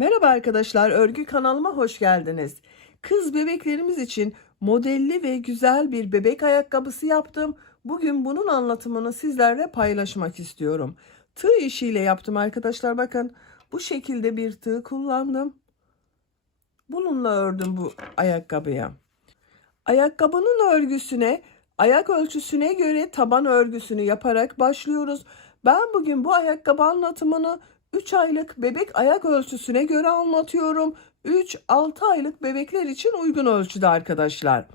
Merhaba arkadaşlar, örgü kanalıma hoş geldiniz. Kız bebeklerimiz için modelli ve güzel bir bebek ayakkabısı yaptım. Bugün bunun anlatımını sizlerle paylaşmak istiyorum. Tığ işiyle yaptım arkadaşlar. Bakın bu şekilde bir tığ kullandım. Bununla ördüm bu ayakkabıyı. Ayakkabının örgüsüne, ayak ölçüsüne göre taban örgüsünü yaparak başlıyoruz. Ben bugün bu ayakkabı anlatımını 3 aylık bebek ayak ölçüsüne göre anlatıyorum. 3-6 aylık bebekler için uygun ölçüde arkadaşlar.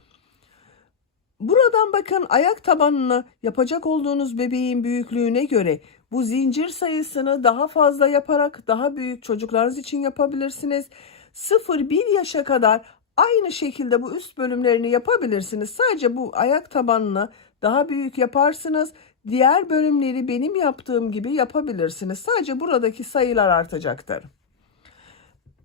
Buradan bakın ayak tabanını yapacak olduğunuz bebeğin büyüklüğüne göre bu zincir sayısını daha fazla yaparak daha büyük çocuklarınız için yapabilirsiniz. 0-1 yaşa kadar aynı şekilde bu üst bölümlerini yapabilirsiniz. Sadece bu ayak tabanını daha büyük yaparsınız. Diğer bölümleri benim yaptığım gibi yapabilirsiniz. Sadece buradaki sayılar artacaktır.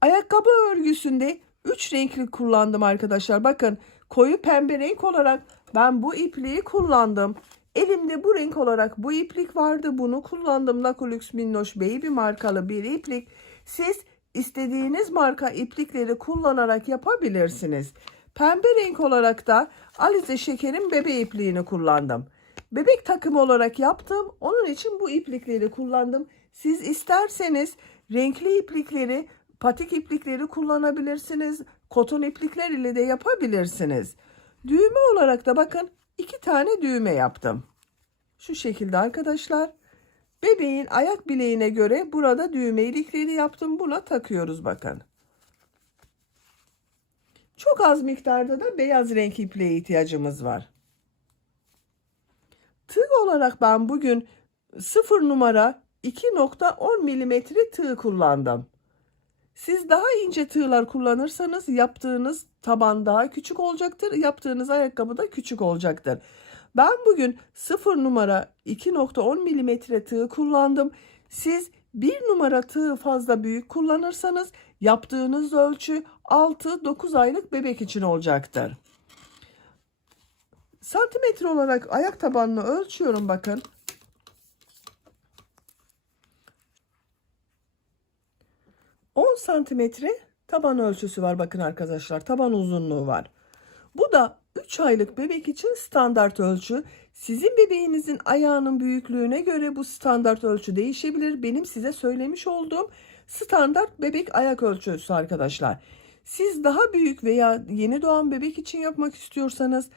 Ayakkabı örgüsünde 3 renkli kullandım arkadaşlar. Bakın koyu pembe renk olarak ben bu ipliği kullandım. Elimde bu renk olarak bu iplik vardı. Bunu kullandım. Lacolux Minnoş Baby markalı bir iplik. Siz istediğiniz marka iplikleri kullanarak yapabilirsiniz. Pembe renk olarak da Alize Şeker'in bebe ipliğini kullandım. Bebek takımı olarak yaptım. Onun için bu iplikleri kullandım. Siz isterseniz renkli iplikleri, patik iplikleri kullanabilirsiniz. Koton iplikler ile de yapabilirsiniz. Düğme olarak da bakın 2 tane düğme yaptım. Şu şekilde arkadaşlar. Bebeğin ayak bileğine göre burada düğme ilikleri yaptım. Buna takıyoruz bakın. Çok az miktarda da beyaz renk ipliğe ihtiyacımız var. Tığ olarak ben bugün 0 numara 2.10 milimetre tığ kullandım. Siz daha ince tığlar kullanırsanız yaptığınız taban daha küçük olacaktır. Yaptığınız ayakkabı da küçük olacaktır. Ben bugün 0 numara 2.10 milimetre tığ kullandım. Siz 1 numara tığ fazla büyük kullanırsanız yaptığınız ölçü 6-9 aylık bebek için olacaktır. Santimetre olarak ayak tabanını ölçüyorum bakın. 10 santimetre taban ölçüsü var bakın arkadaşlar. Taban uzunluğu var. Bu da 3 aylık bebek için standart ölçü. Sizin bebeğinizin ayağının büyüklüğüne göre bu standart ölçü değişebilir. Benim size söylemiş olduğum standart bebek ayak ölçüsü arkadaşlar. Siz daha büyük veya yeni doğan bebek için yapmak istiyorsanız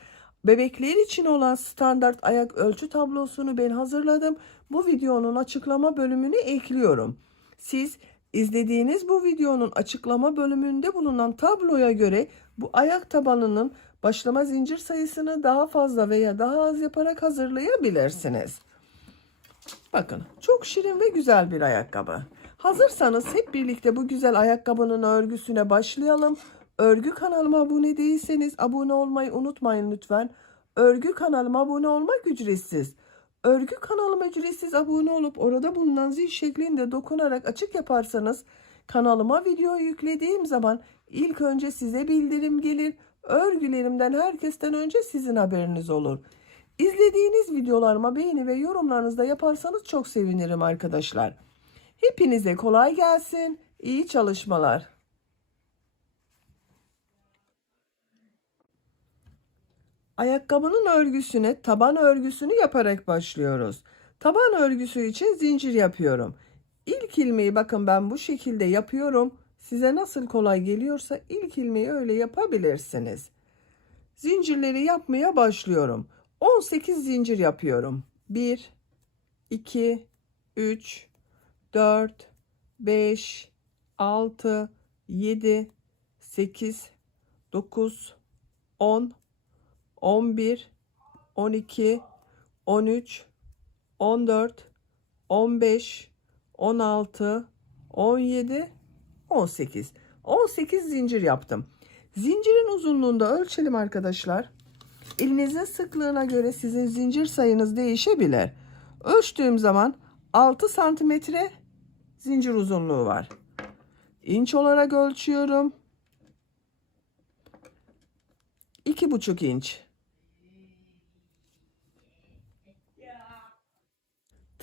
bebekler için olan standart ayak ölçü tablosunu ben hazırladım. Bu videonun açıklama bölümüne ekliyorum. Siz izlediğiniz bu videonun açıklama bölümünde bulunan tabloya göre bu ayak tabanının başlama zincir sayısını daha fazla veya daha az yaparak hazırlayabilirsiniz. Bakın çok şirin ve güzel bir ayakkabı. Hazırsanız hep birlikte bu güzel ayakkabının örgüsüne başlayalım. Örgü kanalıma abone değilseniz abone olmayı unutmayın lütfen. Örgü kanalıma abone olmak ücretsiz. Örgü kanalıma ücretsiz abone olup orada bulunan zil şeklinde dokunarak açık yaparsanız kanalıma video yüklediğim zaman ilk önce size bildirim gelir. Örgülerimden herkesten önce sizin haberiniz olur. İzlediğiniz videolarıma beğeni ve yorumlarınızı da yaparsanız çok sevinirim arkadaşlar. Hepinize kolay gelsin. İyi çalışmalar. Ayakkabının örgüsüne taban örgüsünü yaparak başlıyoruz. Taban örgüsü için zincir yapıyorum. İlk ilmeği bakın ben bu şekilde yapıyorum. Size nasıl kolay geliyorsa ilk ilmeği öyle yapabilirsiniz. Zincirleri yapmaya başlıyorum. 18 zincir yapıyorum. 1, 2, 3, 4, 5, 6, 7, 8, 9, 10, 11, 12, 13, 14, 15, 16, 17, 18. 18 zincir yaptım. Zincirin uzunluğunda ölçelim arkadaşlar. Elinizin sıklığına göre sizin zincir sayınız değişebilir. Ölçtüğüm zaman 6 santimetre zincir uzunluğu var. İnç olarak ölçüyorum. 2,5 inç.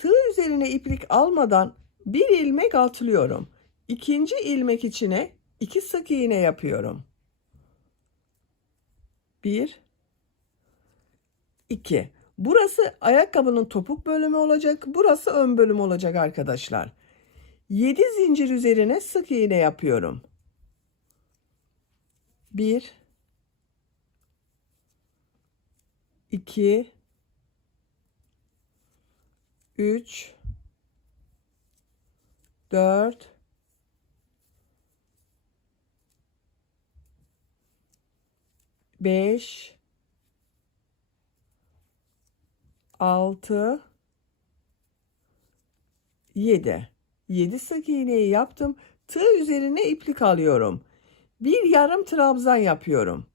Tığ üzerine iplik almadan bir ilmek atlıyorum. İkinci ilmek içine 2 sık iğne yapıyorum. 1, 2. Burası ayakkabının topuk bölümü olacak. Burası ön bölüm olacak arkadaşlar. 7 zincir üzerine sık iğne yapıyorum. 1, 2, 3, 4, 5, 6, 7. 7 sık iğneyi yaptım. Tığ üzerine iplik alıyorum. Bir yarım trabzan yapıyorum.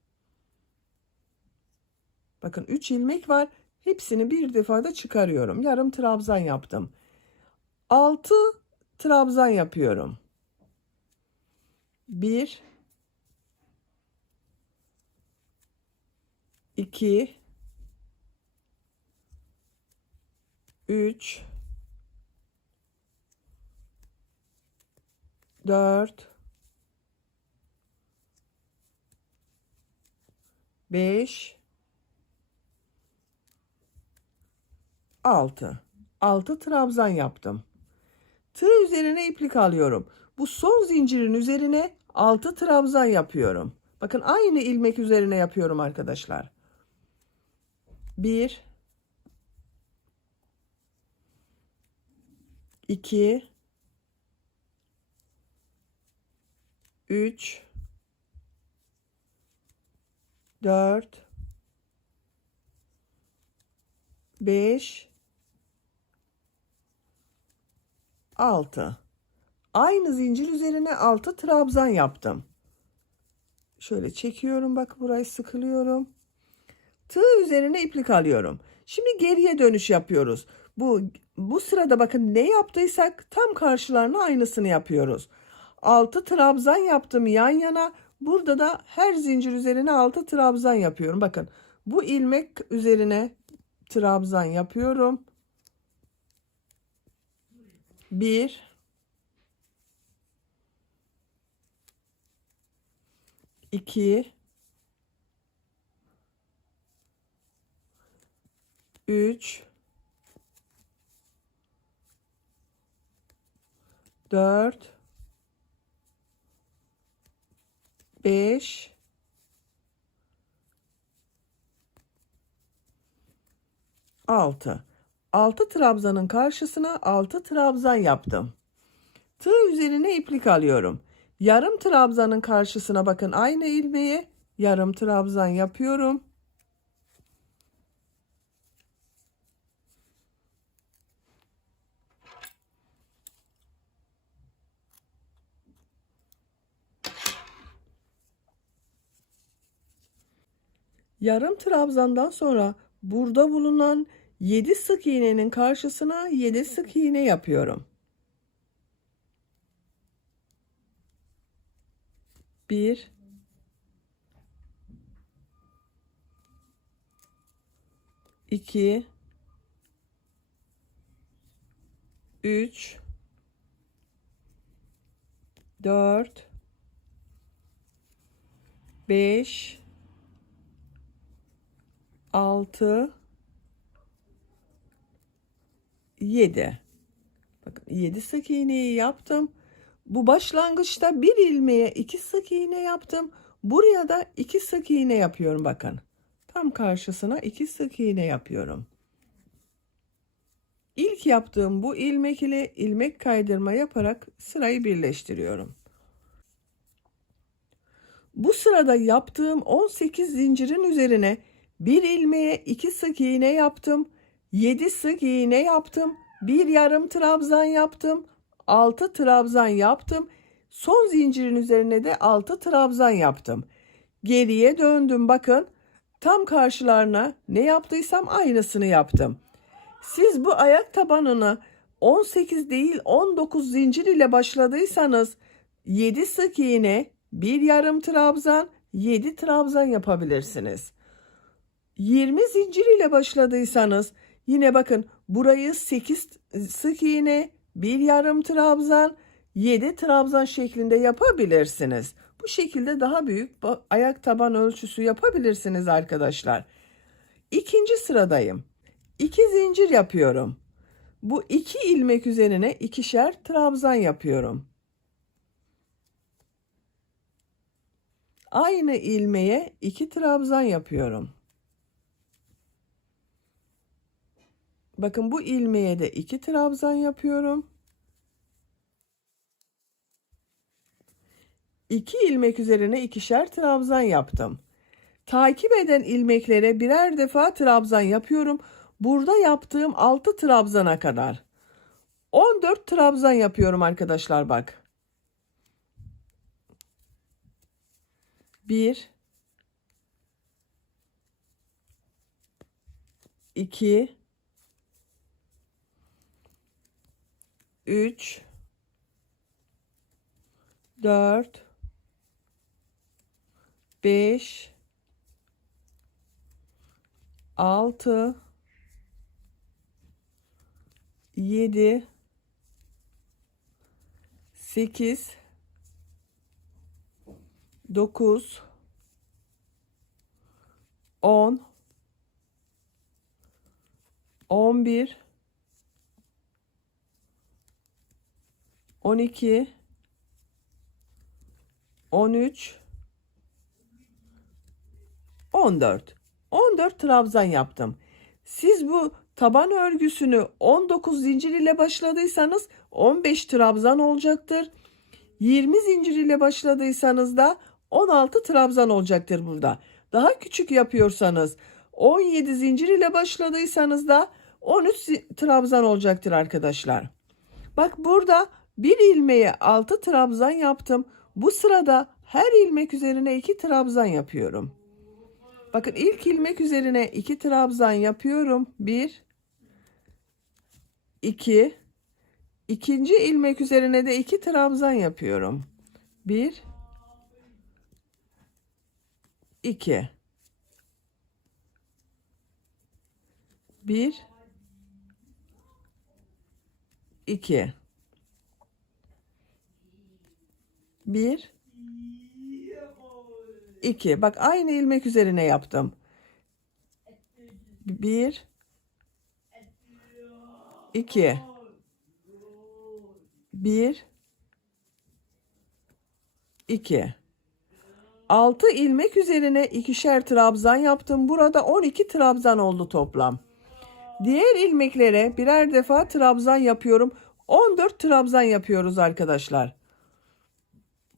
Bakın 3 ilmek var. Hepsini bir defada çıkarıyorum. Yarım trabzan yaptım. 6 trabzan yapıyorum. 1, 2, 3, 4, 5, 6. 6 trabzan yaptım. Tığ üzerine iplik alıyorum. Bu son zincirin üzerine 6 trabzan yapıyorum. Bakın aynı ilmek üzerine yapıyorum arkadaşlar. 1, 2, 3, 4, 5, 6. Aynı zincir üzerine 6 trabzan yaptım. Şöyle çekiyorum, bak burayı sıkılıyorum. Tığ üzerine iplik alıyorum. Şimdi geriye dönüş yapıyoruz. Bu sırada bakın ne yaptıysak tam karşılarına aynısını yapıyoruz. 6 trabzan yaptım yan yana. Burada da her zincir üzerine 6 trabzan yapıyorum. Bakın bu ilmek üzerine trabzan yapıyorum. 1, 2, 3, 4, 5, 6. 6 trabzanın karşısına 6 trabzan yaptım. Tığ üzerine iplik alıyorum. Yarım trabzanın karşısına bakın aynı ilmeğe yarım trabzan yapıyorum. Yarım trabzandan sonra burada bulunan 7 sık iğnenin karşısına 7 sık iğne yapıyorum. 1, 2, 3, 4, 5, 6, 7. Bakın 7 sık iğneyi yaptım. Bu başlangıçta bir ilmeğe 2 sık iğne yaptım. Buraya da 2 sık iğne yapıyorum bakın. Tam karşısına 2 sık iğne yapıyorum. İlk yaptığım bu ilmek ile ilmek kaydırma yaparak sırayı birleştiriyorum. Bu sırada yaptığım 18 zincirin üzerine bir ilmeğe 2 sık iğne yaptım. 7 sık iğne yaptım. Bir yarım trabzan yaptım. 6 trabzan yaptım. Son zincirin üzerine de 6 trabzan yaptım. Geriye döndüm bakın. Tam karşılarına ne yaptıysam aynısını yaptım. Siz bu ayak tabanına 18 değil 19 zincir ile başladıysanız 7 sık iğne, bir yarım trabzan, 7 trabzan yapabilirsiniz. 20 zincir ile başladıysanız yine bakın burayı 8 sık iğne, bir yarım trabzan, 7 trabzan şeklinde yapabilirsiniz. Bu şekilde daha büyük ayak taban ölçüsü yapabilirsiniz arkadaşlar. İkinci sıradayım. 2 zincir yapıyorum. Bu 2 ilmek üzerine ikişer trabzan yapıyorum. Aynı ilmeğe 2 trabzan yapıyorum. Bakın bu ilmeğe de 2 trabzan yapıyorum. 2 ilmek üzerine ikişer trabzan yaptım. Takip eden ilmeklere birer defa trabzan yapıyorum. Burada yaptığım 6 trabzana kadar. 14 trabzan yapıyorum arkadaşlar bak. 1 2 3 4 5 6 7 8 9 10 11 12 13 14 trabzan yaptım. Siz bu taban örgüsünü 19 zincir ile başladıysanız 15 trabzan olacaktır. 20 zincir ile başladıysanız da 16 trabzan olacaktır burada. Daha küçük yapıyorsanız 17 zincir ile başladıysanız da 13 trabzan olacaktır arkadaşlar. Bak burada bir ilmeğe 6 trabzan yaptım. Bu sırada her ilmek üzerine 2 trabzan yapıyorum. Bakın ilk ilmek üzerine 2 trabzan yapıyorum. 1 2 İkinci ilmek üzerine de 2 trabzan yapıyorum. 1 2 1 2 1 2. Bak aynı ilmek üzerine yaptım. 1 2 1 2 6 ilmek üzerine ikişer trabzan yaptım. Burada 12 trabzan oldu toplam. Diğer ilmeklere birer defa trabzan yapıyorum. 14 trabzan yapıyoruz arkadaşlar.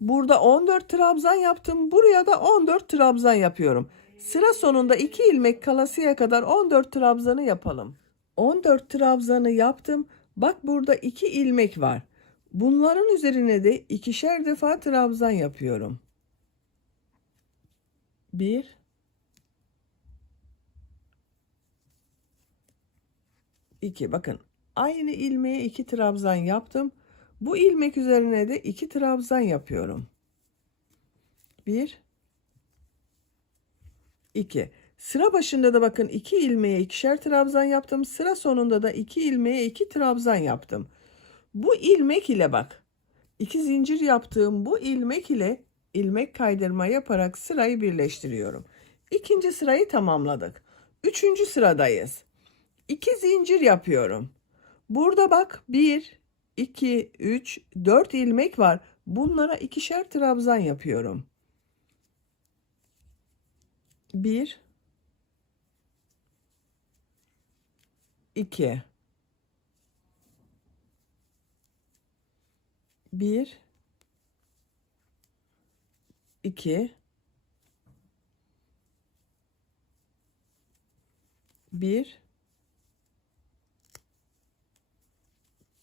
Burada 14 trabzan yaptım. Buraya da 14 trabzan yapıyorum. Sıra sonunda 2 ilmek kalasıya kadar 14 trabzanı yapalım. 14 trabzanı yaptım. Bak burada 2 ilmek var. Bunların üzerine de ikişer defa trabzan yapıyorum. 1 2. Bakın aynı ilmeğe 2 trabzan yaptım. Bu ilmek üzerine de 2 trabzan yapıyorum. 1 2. Sıra başında da bakın 2 ilmeğe ikişer trabzan yaptım. Sıra sonunda da 2 ilmeğe 2 trabzan yaptım. Bu ilmek ile bak 2 zincir yaptığım bu ilmek ile ilmek kaydırma yaparak sırayı birleştiriyorum. İkinci sırayı tamamladık. Üçüncü sıradayız. 2 zincir yapıyorum. Burada bak 1 2 3 4 ilmek var. Bunlara ikişer trabzan yapıyorum. 1 2 1 2 1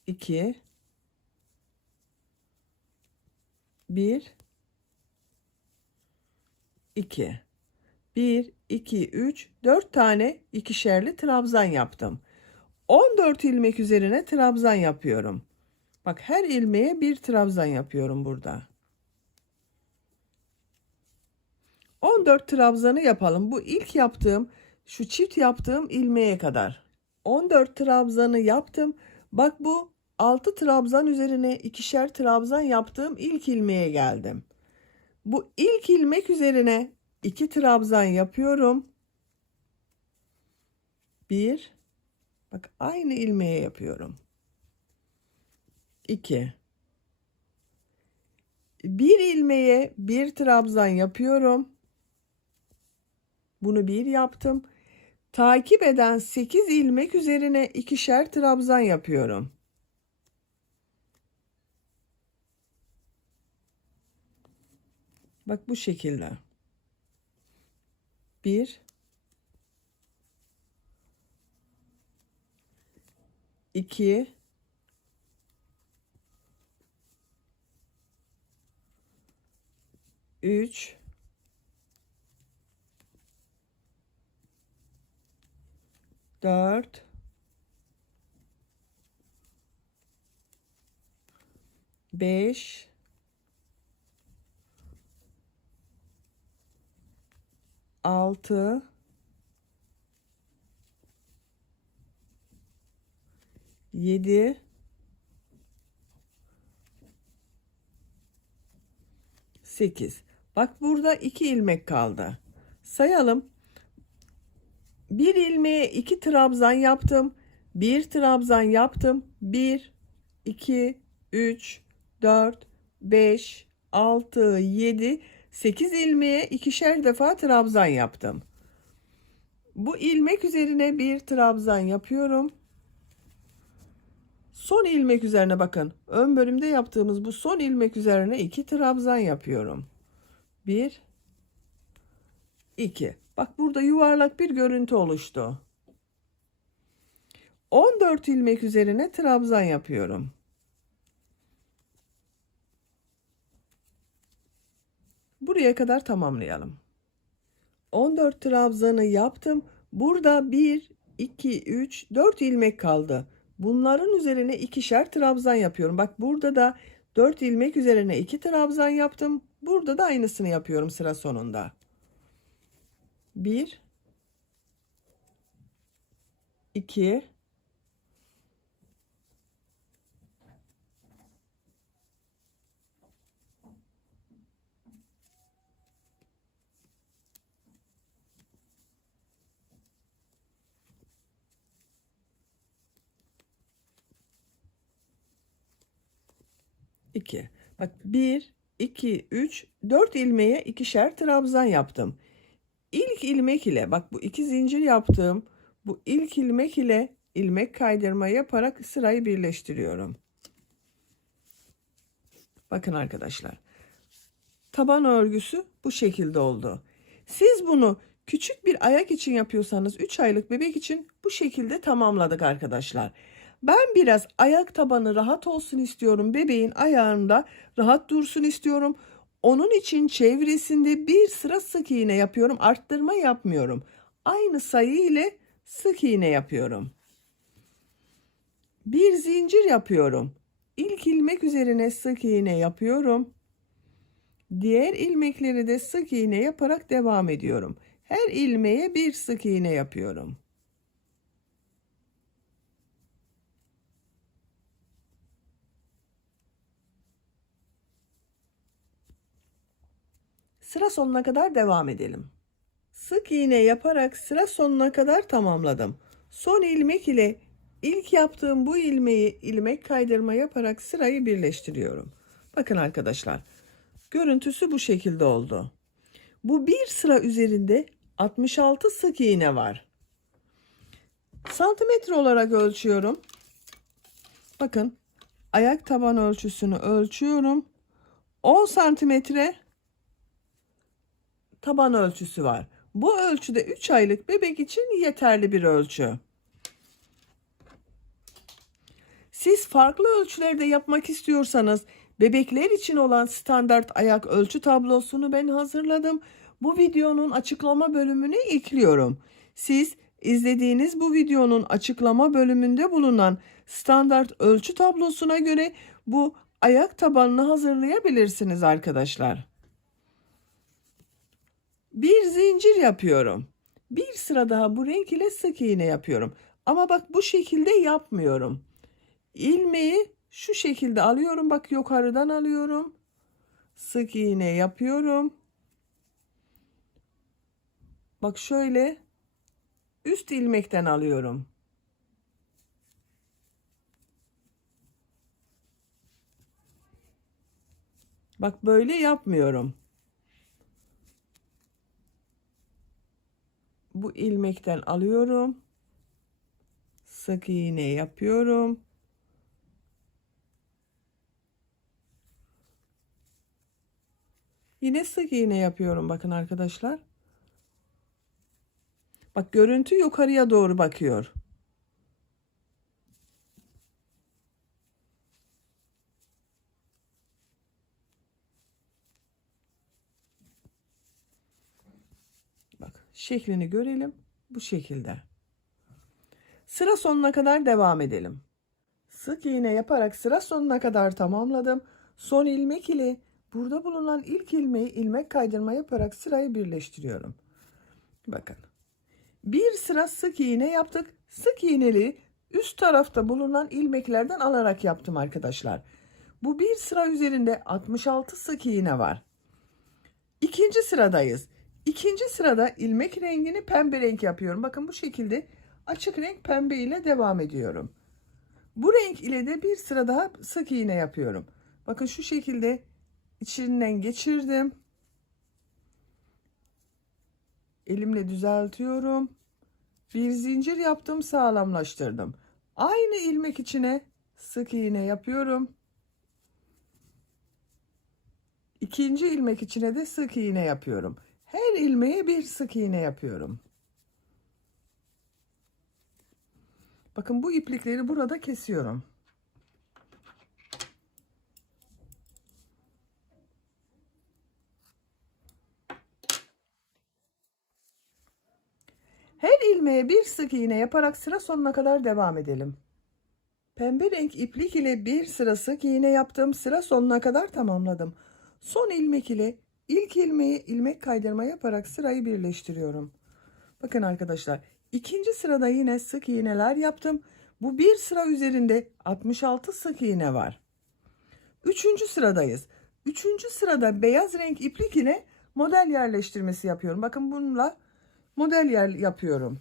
2 1 2 1 2 3 4 tane ikişerli trabzan yaptım. 14 ilmek üzerine trabzan yapıyorum. Bak her ilmeğe bir trabzan yapıyorum burada. 14 trabzanı yapalım. Bu ilk yaptığım şu çift yaptığım ilmeğe kadar. 14 trabzanı yaptım. Bak bu 6 trabzan üzerine ikişer trabzan yaptığım ilk ilmeğe geldim. Bu ilk ilmek üzerine 2 trabzan yapıyorum. 1, bak aynı ilmeğe yapıyorum. 2, bir ilmeğe bir trabzan yapıyorum. Bunu bir yaptım. Takip eden 8 ilmek üzerine ikişer trabzan yapıyorum. Bak bu şekilde. 1, 2, 3, 4, 5, 6, 7, 8. Bak burada 2 ilmek kaldı. Sayalım. Bir ilmeğe 2 trabzan yaptım. Bir trabzan yaptım. 1, 2, 3, 4, 5, 6, 7, 8 ilmeğe ikişer defa trabzan yaptım. Bu ilmek üzerine bir trabzan yapıyorum. Son ilmek üzerine bakın. Ön bölümde yaptığımız bu son ilmek üzerine 2 trabzan yapıyorum. 1, 2. Bak burada yuvarlak bir görüntü oluştu. 14 ilmek üzerine trabzan yapıyorum. Buraya kadar tamamlayalım. 14 trabzanı yaptım. Burada 1, 2, 3, 4 ilmek kaldı. Bunların üzerine ikişer trabzan yapıyorum. Bak burada da 4 ilmek üzerine 2 trabzan yaptım. Burada da aynısını yapıyorum sıra sonunda. 1, 2, 2. Bak 1, 2, 3, 4 ilmeğe ikişer trabzan yaptım. İlk ilmek ile bak bu 2 zincir yaptığım bu ilk ilmek ile ilmek kaydırma yaparak sırayı birleştiriyorum. Bakın arkadaşlar. Taban örgüsü bu şekilde oldu. Siz bunu küçük bir ayak için yapıyorsanız 3 aylık bebek için bu şekilde tamamladık arkadaşlar. Ben biraz ayak tabanı rahat olsun istiyorum. Bebeğin ayağında rahat dursun istiyorum. Onun için çevresinde bir sıra sık iğne yapıyorum. Arttırma yapmıyorum. Aynı sayı ile sık iğne yapıyorum. Bir zincir yapıyorum. İlk ilmek üzerine sık iğne yapıyorum. Diğer ilmekleri de sık iğne yaparak devam ediyorum. Her ilmeğe bir sık iğne yapıyorum. Sıra sonuna kadar devam edelim. Sık iğne yaparak sıra sonuna kadar tamamladım. Son ilmek ile ilk yaptığım bu ilmeği ilmek kaydırma yaparak sırayı birleştiriyorum. Bakın arkadaşlar, görüntüsü bu şekilde oldu. Bu bir sıra üzerinde 66 sık iğne var. Santimetre olarak ölçüyorum. Bakın, ayak taban ölçüsünü ölçüyorum. 10 santimetre taban ölçüsü var. Bu ölçüde 3 aylık bebek için yeterli bir ölçü. Siz farklı ölçülerde yapmak istiyorsanız bebekler için olan standart ayak ölçü tablosunu ben hazırladım. Bu videonun açıklama bölümüne ekliyorum. Siz izlediğiniz bu videonun açıklama bölümünde bulunan standart ölçü tablosuna göre bu ayak tabanını hazırlayabilirsiniz arkadaşlar. Bir zincir yapıyorum. Bir sıra daha bu renk ile sık iğne yapıyorum. Ama bak bu şekilde yapmıyorum. İlmeği şu şekilde alıyorum. Bak yukarıdan alıyorum. Sık iğne yapıyorum. Bak şöyle üst ilmekten alıyorum. Bak böyle yapmıyorum. Bu ilmekten alıyorum. Sık iğne yapıyorum. Yine sık iğne yapıyorum bakın arkadaşlar. Bak görüntü yukarıya doğru bakıyor. Bak şeklini görelim. Bu şekilde. Sıra sonuna kadar devam edelim. Sık iğne yaparak sıra sonuna kadar tamamladım. Son ilmek ile burada bulunan ilk ilmeği ilmek kaydırma yaparak sırayı birleştiriyorum. Bakın. Bir sıra sık iğne yaptık. Sık iğneli üst tarafta bulunan ilmeklerden alarak yaptım arkadaşlar. Bu bir sıra üzerinde 66 sık iğne var. İkinci sıradayız. İkinci sırada ilmek rengini pembe renk yapıyorum. Bakın bu şekilde açık renk pembe ile devam ediyorum. Bu renk ile de bir sıra daha sık iğne yapıyorum. Bakın şu şekilde içinden geçirdim. Elimle düzeltiyorum. Bir zincir yaptım, sağlamlaştırdım. Aynı ilmek içine sık iğne yapıyorum. İkinci ilmek içine de sık iğne yapıyorum. Her ilmeğe bir sık iğne yapıyorum. Bakın bu iplikleri burada kesiyorum. Her ilmeğe bir sık iğne yaparak sıra sonuna kadar devam edelim. Pembe renk iplik ile bir sıra sık iğne yaptım. Sıra sonuna kadar tamamladım. Son ilmek ile ilk ilmeği ilmek kaydırma yaparak sırayı birleştiriyorum. Bakın arkadaşlar, ikinci sırada yine sık iğneler yaptım. Bu bir sıra üzerinde 66 sık iğne var. Üçüncü sıradayız. Üçüncü sırada beyaz renk iplik ile model yerleştirmesi yapıyorum. Bakın bununla model yer yapıyorum.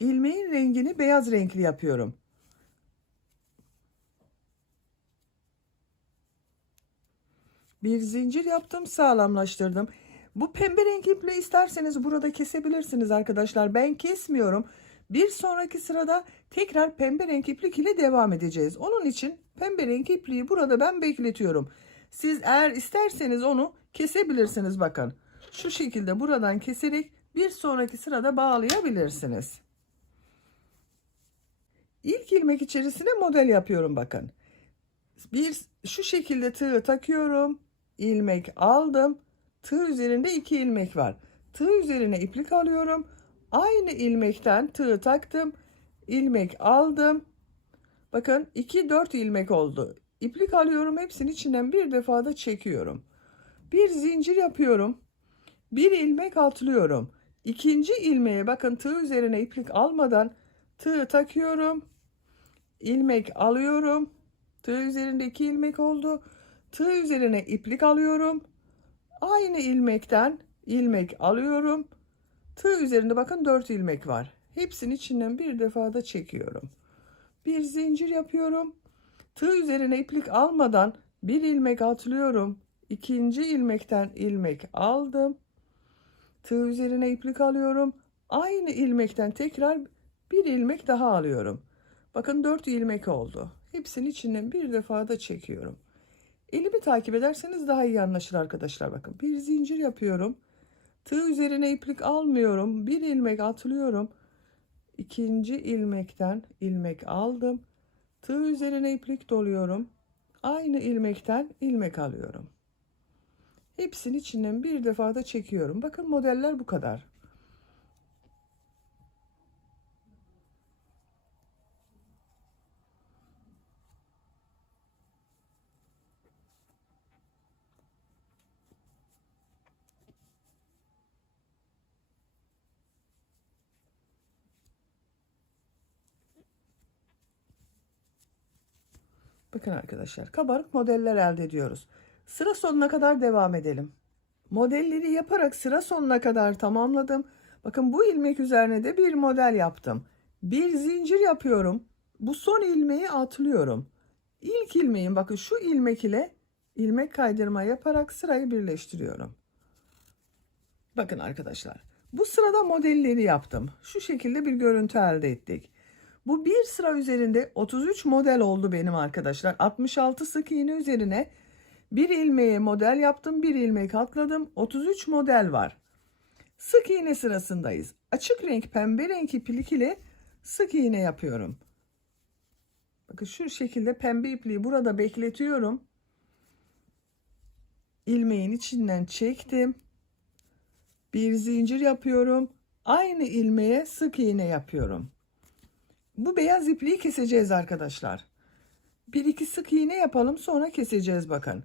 İlmeğin rengini beyaz renkli yapıyorum. Bir zincir yaptım, sağlamlaştırdım. Bu pembe renk iple isterseniz burada kesebilirsiniz arkadaşlar. Ben kesmiyorum. Bir sonraki sırada tekrar pembe renk iplik ile devam edeceğiz. Onun için pembe renk ipliği burada ben bekletiyorum. Siz eğer isterseniz onu kesebilirsiniz bakın. Şu şekilde buradan keserek bir sonraki sırada bağlayabilirsiniz. İlk ilmek içerisine model yapıyorum bakın. Bir şu şekilde tığ takıyorum. İlmek aldım. Tığ üzerinde 2 ilmek var. Tığ üzerine iplik alıyorum. Aynı ilmekten tığ taktım. İlmek aldım. Bakın 2 4 ilmek oldu. İplik alıyorum. Hepsinin içinden bir defa da çekiyorum. Bir zincir yapıyorum. Bir ilmek atlıyorum. İkinci ilmeğe bakın tığ üzerine iplik almadan tığ takıyorum. İlmek alıyorum. Tığ üzerinde 2 ilmek oldu. Tığ üzerine iplik alıyorum. Aynı ilmekten ilmek alıyorum. Tığ üzerinde bakın 4 ilmek var. Hepsinin içinden bir defa da çekiyorum. Bir zincir yapıyorum. Tığ üzerine iplik almadan bir ilmek atlıyorum. İkinci ilmekten ilmek aldım. Tığ üzerine iplik alıyorum. Aynı ilmekten tekrar bir ilmek daha alıyorum. Bakın 4 ilmek oldu. Hepsinin içinden bir defa da çekiyorum. Elimi takip ederseniz daha iyi anlaşılır arkadaşlar. Bakın bir zincir yapıyorum. Tığ üzerine iplik almıyorum. Bir ilmek atlıyorum. İkinci ilmekten ilmek aldım. Tığ üzerine iplik doluyorum. Aynı ilmekten ilmek alıyorum. Hepsinin içinden bir defa da çekiyorum. Bakın modeller bu kadar. Bakın arkadaşlar, kabarık modeller elde ediyoruz. Sıra sonuna kadar devam edelim. Modelleri yaparak sıra sonuna kadar tamamladım. Bakın bu ilmek üzerine de bir model yaptım. Bir zincir yapıyorum. Bu son ilmeği atlıyorum. İlk ilmeğin, bakın şu ilmek ile ilmek kaydırma yaparak sırayı birleştiriyorum. Bakın arkadaşlar, bu sırada modelleri yaptım. Şu şekilde bir görüntü elde ettik. Bu bir sıra üzerinde 33 model oldu benim arkadaşlar. 66 sık iğne üzerine bir ilmeğe model yaptım, bir ilmek atladım. 33 model var. Sık iğne sırasındayız. Açık renk pembe renk iplik ile sık iğne yapıyorum. Bakın şu şekilde pembe ipliği burada bekletiyorum. İlmeğin içinden çektim. Bir zincir yapıyorum. Aynı ilmeğe sık iğne yapıyorum. Bu beyaz ipliği keseceğiz arkadaşlar. Bir iki sık iğne yapalım, sonra keseceğiz bakın.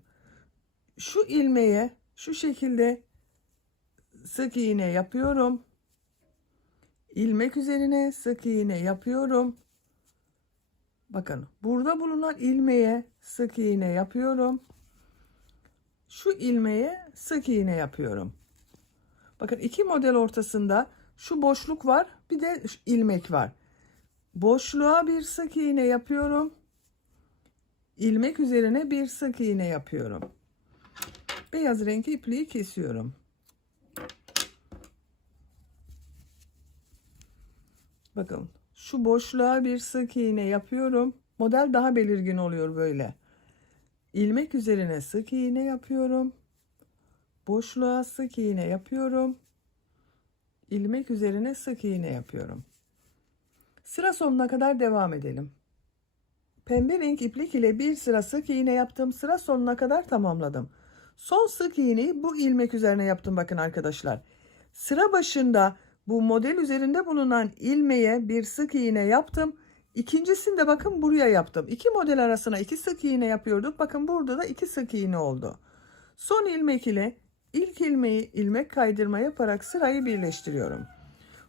Şu ilmeğe şu şekilde sık iğne yapıyorum. İlmek üzerine sık iğne yapıyorum. Bakın burada bulunan ilmeğe sık iğne yapıyorum. Şu ilmeğe sık iğne yapıyorum. Bakın iki model ortasında şu boşluk var, bir de ilmek var. Boşluğa bir sık iğne yapıyorum. İlmek üzerine bir sık iğne yapıyorum. Beyaz renk ipliği kesiyorum. Bakın şu boşluğa bir sık iğne yapıyorum. Model daha belirgin oluyor böyle. İlmek üzerine sık iğne yapıyorum. Boşluğa sık iğne yapıyorum. İlmek üzerine sık iğne yapıyorum. Sıra sonuna kadar devam edelim. Pembe renk iplik ile bir sıra sık iğne yaptım. Sıra sonuna kadar tamamladım. Son sık iğneyi bu ilmek üzerine yaptım bakın arkadaşlar. Sıra başında bu model üzerinde bulunan ilmeğe bir sık iğne yaptım. İkincisini de bakın buraya yaptım. İki model arasına iki sık iğne yapıyorduk. Bakın burada da iki sık iğne oldu. Son ilmek ile ilk ilmeği ilmek kaydırma yaparak sırayı birleştiriyorum.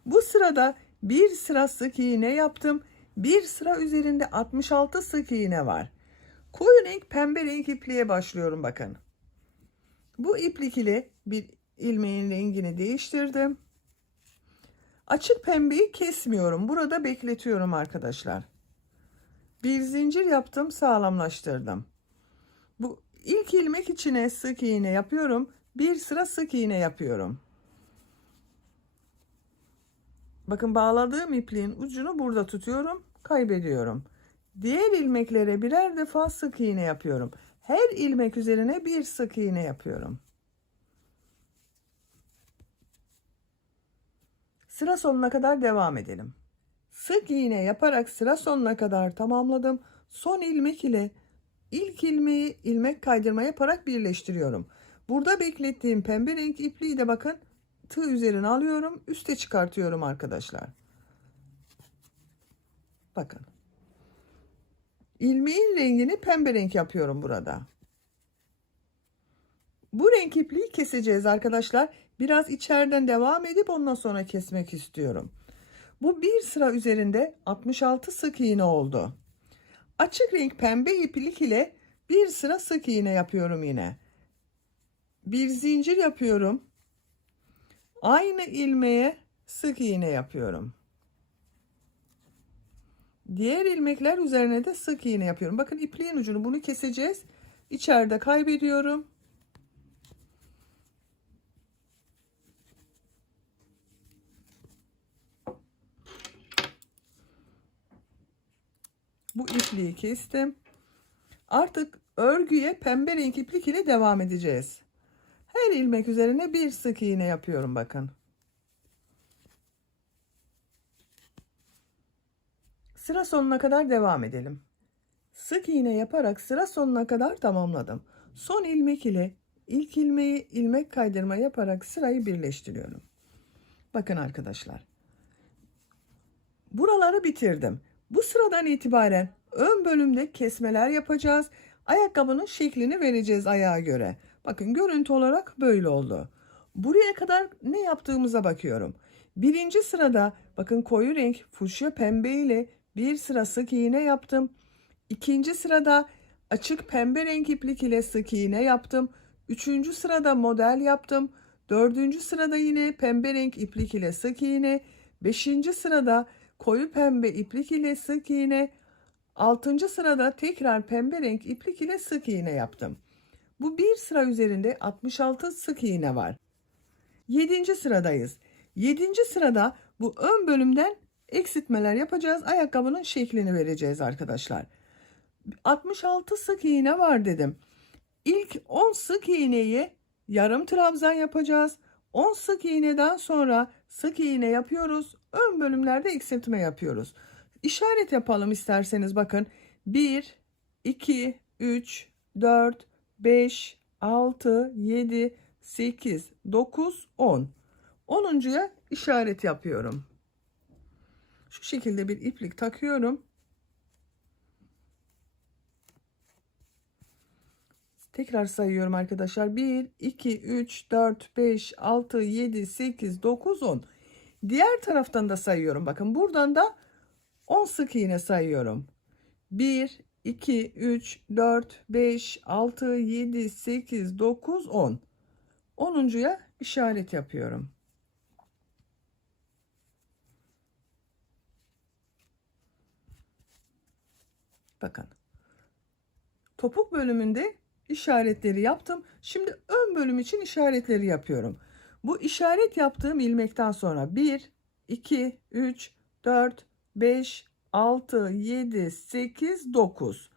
Bu sırada bir sıra sık iğne yaptım. Bir sıra üzerinde 66 sık iğne var. Koyu renk pembe renk ipliğe başlıyorum bakın. Bu iplik ile bir ilmeğin rengini değiştirdim. Açık pembeyi kesmiyorum. Burada bekletiyorum arkadaşlar. Bir zincir yaptım, sağlamlaştırdım. Bu ilk ilmek içine sık iğne yapıyorum. Bir sıra sık iğne yapıyorum. Bakın bağladığım ipliğin ucunu burada tutuyorum, kaybediyorum. Diğer ilmeklere birer defa sık iğne yapıyorum. Her ilmek üzerine bir sık iğne yapıyorum. Sıra sonuna kadar devam edelim. Sık iğne yaparak sıra sonuna kadar tamamladım. Son ilmek ile ilk ilmeği ilmek kaydırma yaparak birleştiriyorum. Burada beklettiğim pembe renk ipliği de bakın tığ üzerine alıyorum, üste çıkartıyorum arkadaşlar. Bakın. İlmeğin rengini pembe renk yapıyorum burada. Bu renk ipliği keseceğiz arkadaşlar. Biraz içeriden devam edip ondan sonra kesmek istiyorum. Bu bir sıra üzerinde 66 sık iğne oldu. Açık renk pembe iplik ile bir sıra sık iğne yapıyorum yine. Bir zincir yapıyorum. Aynı ilmeğe sık iğne yapıyorum. Diğer ilmekler üzerine de sık iğne yapıyorum. Bakın ipliğin ucunu bunu keseceğiz. İçeride kaybediyorum. Bu ipliği kestim. Artık örgüye pembe renk iplik ile devam edeceğiz. Her ilmek üzerine bir sık iğne yapıyorum bakın. Sıra sonuna kadar devam edelim. Sık iğne yaparak sıra sonuna kadar tamamladım. Son ilmek ile ilk ilmeği ilmek kaydırma yaparak sırayı birleştiriyorum. Bakın arkadaşlar. Buraları bitirdim. Bu sıradan itibaren ön bölümde kesmeler yapacağız. Ayakkabının şeklini vereceğiz ayağa göre. Bakın görüntü olarak böyle oldu. Buraya kadar ne yaptığımıza bakıyorum. Birinci sırada bakın koyu renk fuşya pembe ile bir sıra sık iğne yaptım. İkinci sırada Açık pembe renk iplik ile sık iğne yaptım. 3. sırada model yaptım. 4. sırada yine pembe renk iplik ile sık iğne. 5. sırada koyu pembe iplik ile sık iğne. 6. sırada tekrar pembe renk iplik ile sık iğne yaptım. Bu bir sıra üzerinde 66 sık iğne var. 7. sıradayız. 7. sırada bu ön bölümden eksiltmeler yapacağız. Ayakkabının şeklini vereceğiz arkadaşlar. 66 sık iğne var dedim. İlk 10 sık iğneyi yarım trabzan yapacağız. 10 sık iğneden sonra sık iğne yapıyoruz. Ön bölümlerde eksiltme yapıyoruz. İşaret yapalım isterseniz, bakın. 1, 2, 3, 4, 5, 6, 7, 8, 9, 10. 10'uncuya işaret yapıyorum. Şu şekilde bir iplik takıyorum. Tekrar sayıyorum arkadaşlar. 1, 2, 3, 4, 5, 6, 7, 8, 9, 10. Diğer taraftan da sayıyorum. Bakın buradan da 10 sık iğne sayıyorum. 1, 2, 3, 4, 5, 6, 7, 8, 9, 10. 10'uncuya işaret yapıyorum. Bakın. Topuk bölümünde işaretleri yaptım. Şimdi ön bölüm için işaretleri yapıyorum. Bu işaret yaptığım ilmekten sonra 1, 2, 3, 4, 5, 6, 7, 8, 9.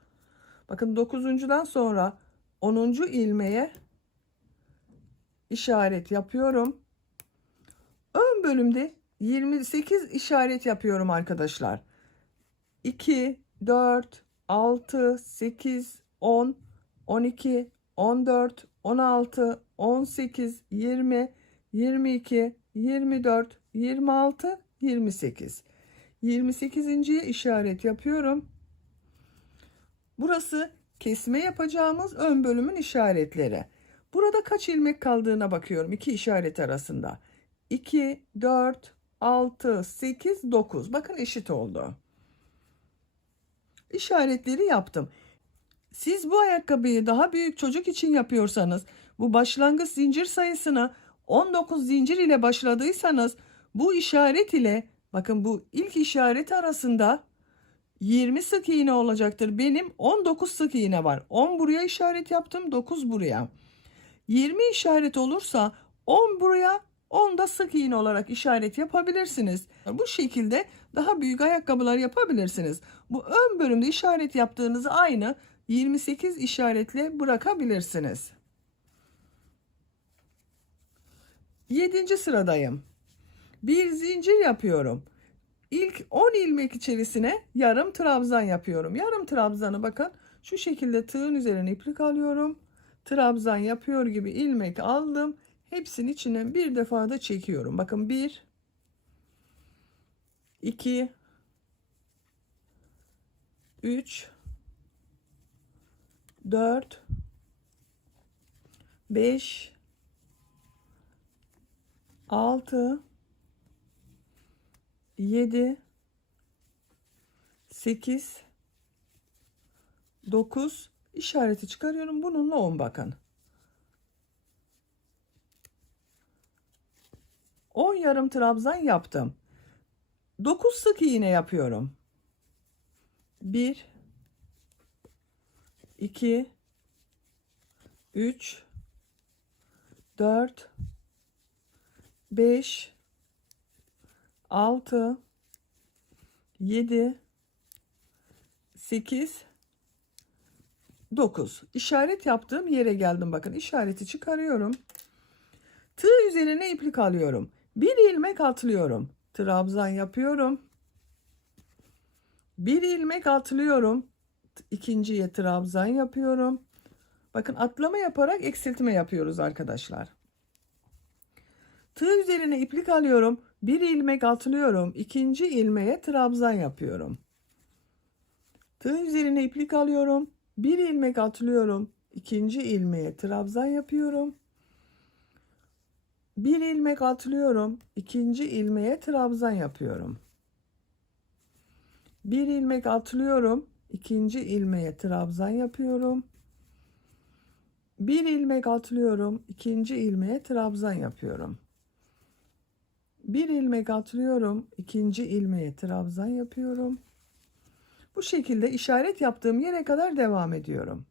Bakın 9'uncudan sonra 10. ilmeğe işaret yapıyorum. Ön bölümde 28 işaret yapıyorum arkadaşlar. 2, 4, 6, 8, 10, 12, 14, 16, 18, 20, 22, 24, 26, 28. 28.'ye işaret yapıyorum. Burası kesme yapacağımız ön bölümün işaretleri. Burada kaç ilmek kaldığına bakıyorum iki işaret arasında. 2, 4, 6, 8, 9. Bakın eşit oldu. İşaretleri yaptım. Siz bu ayakkabıyı daha büyük çocuk için yapıyorsanız, bu başlangıç zincir sayısını 19 zincir ile başladıysanız, bu işaret ile, bakın bu ilk işaret arasında 20 sık iğne olacaktır. Benim 19 sık iğne var. 10 buraya işaret yaptım, 9 buraya. 20 işaret olursa 10 buraya, 10 da sık iğne olarak işaret yapabilirsiniz. Bu şekilde daha büyük ayakkabılar yapabilirsiniz. Bu ön bölümde işaret yaptığınızı aynı 28 işaretle bırakabilirsiniz. 7. sıradayım. Bir zincir yapıyorum. İlk 10 ilmek içerisine yarım trabzan yapıyorum. Yarım trabzanı bakın şu şekilde tığın üzerine iplik alıyorum. Trabzan yapıyor gibi ilmek aldım. Hepsinin içine bir defa da çekiyorum. Bakın 1, 2, 3, 4, 5, 6, 7, 8, 9 işareti çıkarıyorum. Bununla 10 bakın. 10 yarım trabzan yaptım. 9 sık iğne yapıyorum. 1, 2, 3, 4, 5, 6, 7, 8, 9. İşaret yaptığım yere geldim. Bakın işareti çıkarıyorum. Tığ üzerine iplik alıyorum. Bir ilmek atlıyorum. Trabzan yapıyorum. Bir ilmek atlıyorum. İkinciye trabzan yapıyorum. Bakın atlama yaparak eksiltme yapıyoruz arkadaşlar. Tığ üzerine iplik alıyorum. Bir ilmek atlıyorum. İkinci ilmeğe trabzan yapıyorum. Tığ üzerine iplik alıyorum. Bir ilmek atlıyorum. İkinci ilmeğe trabzan yapıyorum. Bir ilmek atlıyorum. İkinci ilmeğe trabzan yapıyorum. Bir ilmek atlıyorum. ikinci ilmeğe trabzan yapıyorum. Bir ilmek atlıyorum, ikinci ilmeğe trabzan yapıyorum. Bir ilmek atlıyorum, ikinci ilmeğe trabzan yapıyorum. Bu şekilde işaret yaptığım yere kadar devam ediyorum.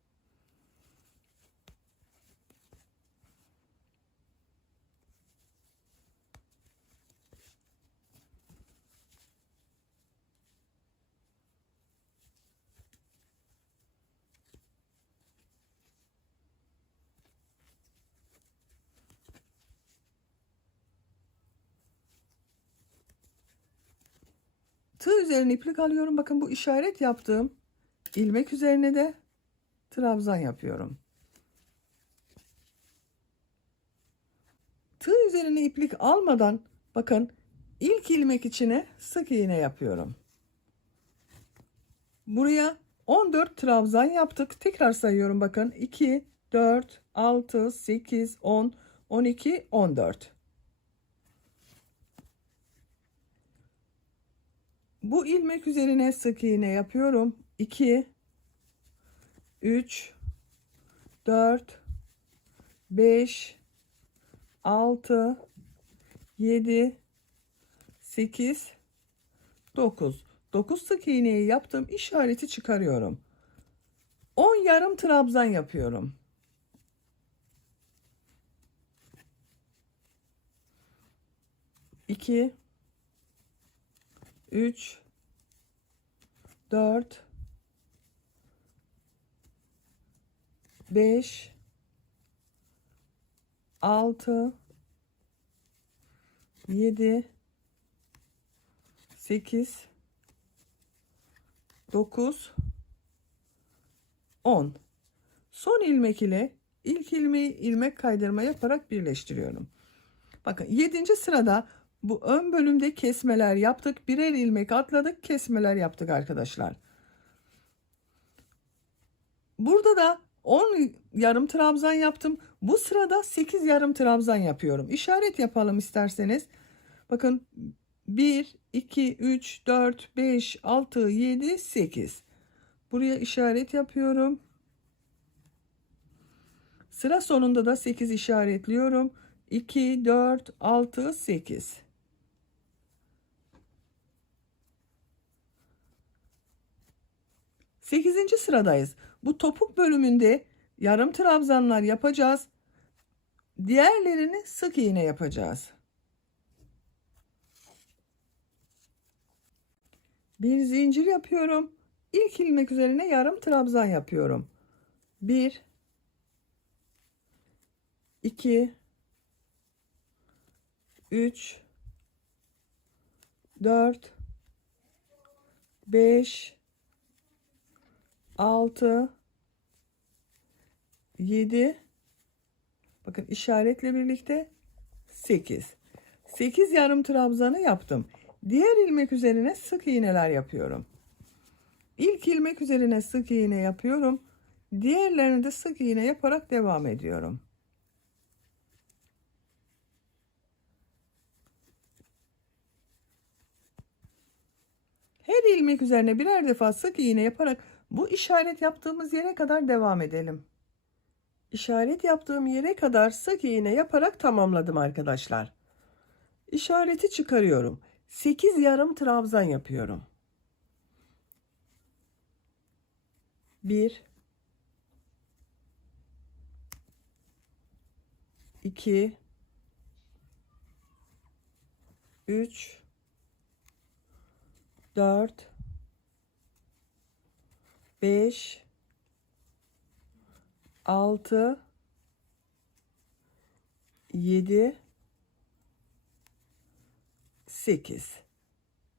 Tığ üzerine iplik alıyorum. Bakın bu işaret yaptığım ilmek üzerine de trabzan yapıyorum. Tığ üzerine iplik almadan bakın ilk ilmek içine sık iğne yapıyorum. Buraya 14 trabzan yaptık. Tekrar sayıyorum bakın. 2, 4, 6, 8, 10, 12, 14. Bu ilmek üzerine sık iğne yapıyorum. 2, 3, 4, 5, 6, 7, 8, 9. 9 sık iğneyi yaptım. İşareti çıkarıyorum. 10 yarım trabzan yapıyorum. 2, 3, 4, 5, 6, 7, 8, 9, 10. Son ilmek ile ilk ilmeği ilmek kaydırma yaparak birleştiriyorum. Bakın 7. sırada bu ön bölümde kesmeler yaptık. Birer ilmek atladık, kesmeler yaptık arkadaşlar. Burada da 10 yarım trabzan yaptım. Bu sırada 8 yarım trabzan yapıyorum. İşaret yapalım isterseniz. Bakın 1, 2, 3, 4, 5, 6, 7, 8. Buraya işaret yapıyorum. Sıra sonunda da 8 işaretliyorum. 2, 4, 6, 8. Sekizinci sıradayız. Bu topuk bölümünde yarım trabzanlar yapacağız. Diğerlerini sık iğne yapacağız. Bir zincir yapıyorum. İlk ilmek üzerine yarım trabzan yapıyorum. 1, 2, 3, 4, 5, 6, 7, bakın işaretle birlikte 8. 8 yarım trabzanı yaptım. Diğer ilmek üzerine sık iğneler yapıyorum. İlk ilmek üzerine sık iğne yapıyorum. Diğerlerini de sık iğne yaparak devam ediyorum. Her ilmek üzerine birer defa sık iğne yaparak bu işaret yaptığımız yere kadar devam edelim. İşaret yaptığım yere kadar sık iğne yaparak tamamladım arkadaşlar. İşareti çıkarıyorum. 8 yarım trabzan yapıyorum. 1, 2, 3, 4, 5, 6, 7, 8.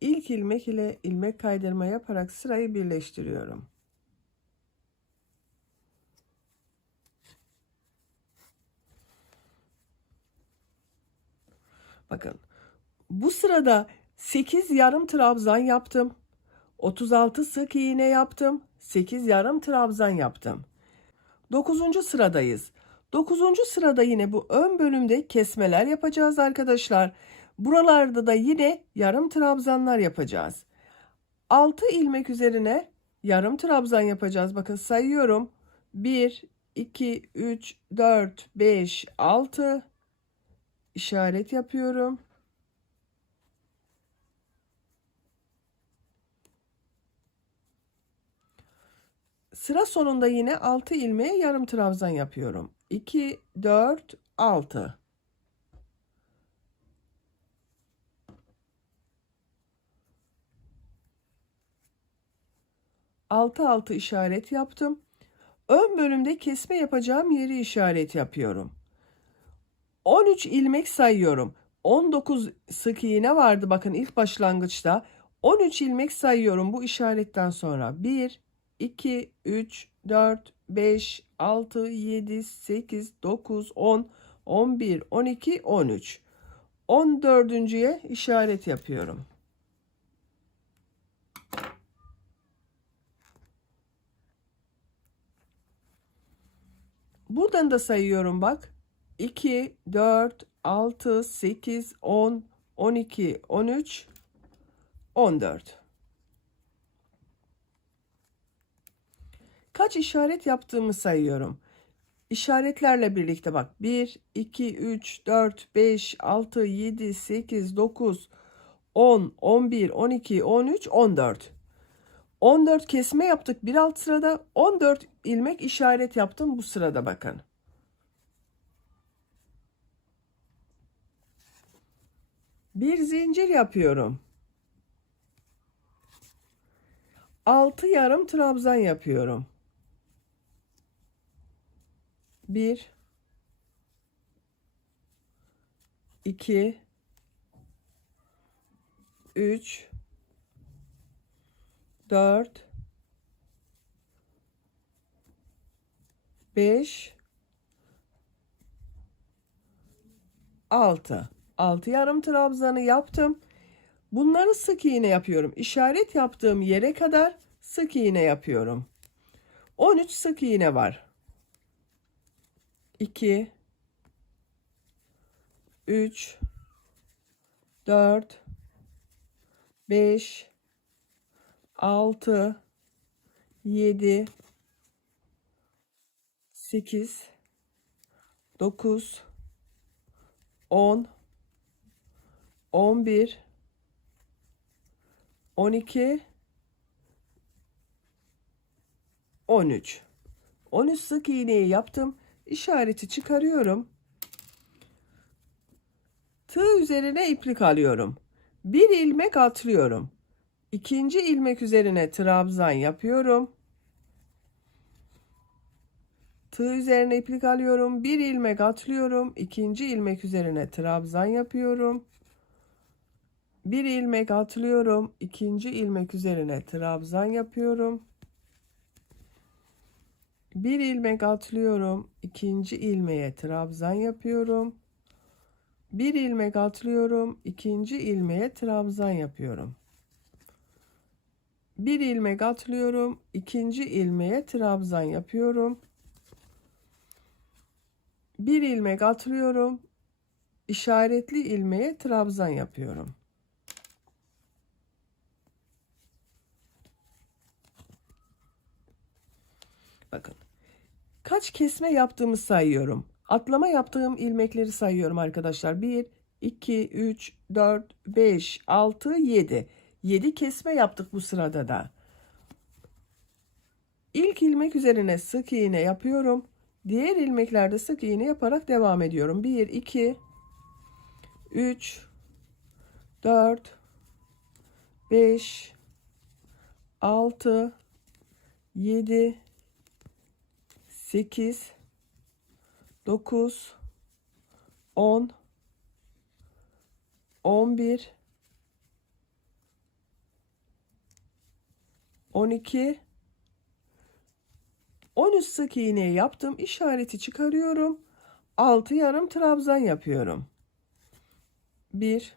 İlk ilmek ile ilmek kaydırma yaparak sırayı birleştiriyorum. Bakın bu sırada 8 yarım trabzan yaptım. 36 sık iğne yaptım. 8 yarım trabzan yaptım. 9. sıradayız. 9. sırada yine bu ön bölümde kesmeler yapacağız arkadaşlar. Buralarda da yine yarım trabzanlar yapacağız. 6 ilmek üzerine Yarım trabzan yapacağız. Bakın sayıyorum. 1, 2, 3, 4, 5, 6 işaret yapıyorum. Sıra sonunda yine 6 ilmeğe yarım trabzan yapıyorum. 2, 4, 6. 6 6 işaret yaptım. Ön bölümde kesme yapacağım yeri işaret yapıyorum. 13 ilmek sayıyorum. 19 sık iğne vardı bakın ilk başlangıçta. 13 ilmek sayıyorum bu işaretten sonra. 1, 2, 3, 4, 5, 6, 7, 8, 9, 10, 11, 12, 13. 14.'ye işaret yapıyorum. Buradan da sayıyorum bak. 2, 4, 6, 8, 10, 12, 13, 14. Kaç işaret yaptığımı sayıyorum. İşaretlerle birlikte bak. 1, 2, 3, 4, 5, 6, 7, 8, 9, 10, 11, 12, 13, 14. 14 kesme yaptık bir alt sırada. 14 ilmek işaret yaptım bu sırada bakın. Bir zincir yapıyorum. 6 yarım trabzan yapıyorum. 1, 2, 3, 4, 5, 6. 6 yarım trabzanı yaptım. Bunları sık iğne yapıyorum. İşaret yaptığım yere kadar sık iğne yapıyorum. 13 sık iğne var. 2, 3, 4, 5, 6, 7, 8, 9, 10, 11, 12, 13. 13 sık iğneyi yaptım. İşareti çıkarıyorum. Tığ üzerine iplik alıyorum. Bir ilmek atlıyorum. İkinci ilmek üzerine trabzan yapıyorum. Tığ üzerine iplik alıyorum. Bir ilmek atlıyorum. İkinci ilmek üzerine trabzan yapıyorum. Bir ilmek atlıyorum. İkinci ilmek üzerine trabzan yapıyorum. Bir ilmek atlıyorum. İkinci ilmeğe trabzan yapıyorum. Bir ilmek atlıyorum. İkinci ilmeğe trabzan yapıyorum. Bir ilmek atlıyorum. İkinci ilmeğe trabzan yapıyorum. Bir ilmek atlıyorum. İşaretli ilmeğe trabzan yapıyorum. Bakın. Kaç kesme yaptığımı sayıyorum. Atlama yaptığım ilmekleri sayıyorum arkadaşlar. 1, 2, 3, 4, 5, 6, 7. 7 kesme yaptık bu sırada da. İlk ilmek üzerine sık iğne yapıyorum. Diğer ilmeklerde sık iğne yaparak devam ediyorum. 1, 2, 3, 4, 5, 6, 7, 8, 9, 10, 11, 12, 13 sık iğne yaptım. İşareti çıkarıyorum. 6 yarım trabzan yapıyorum. 1,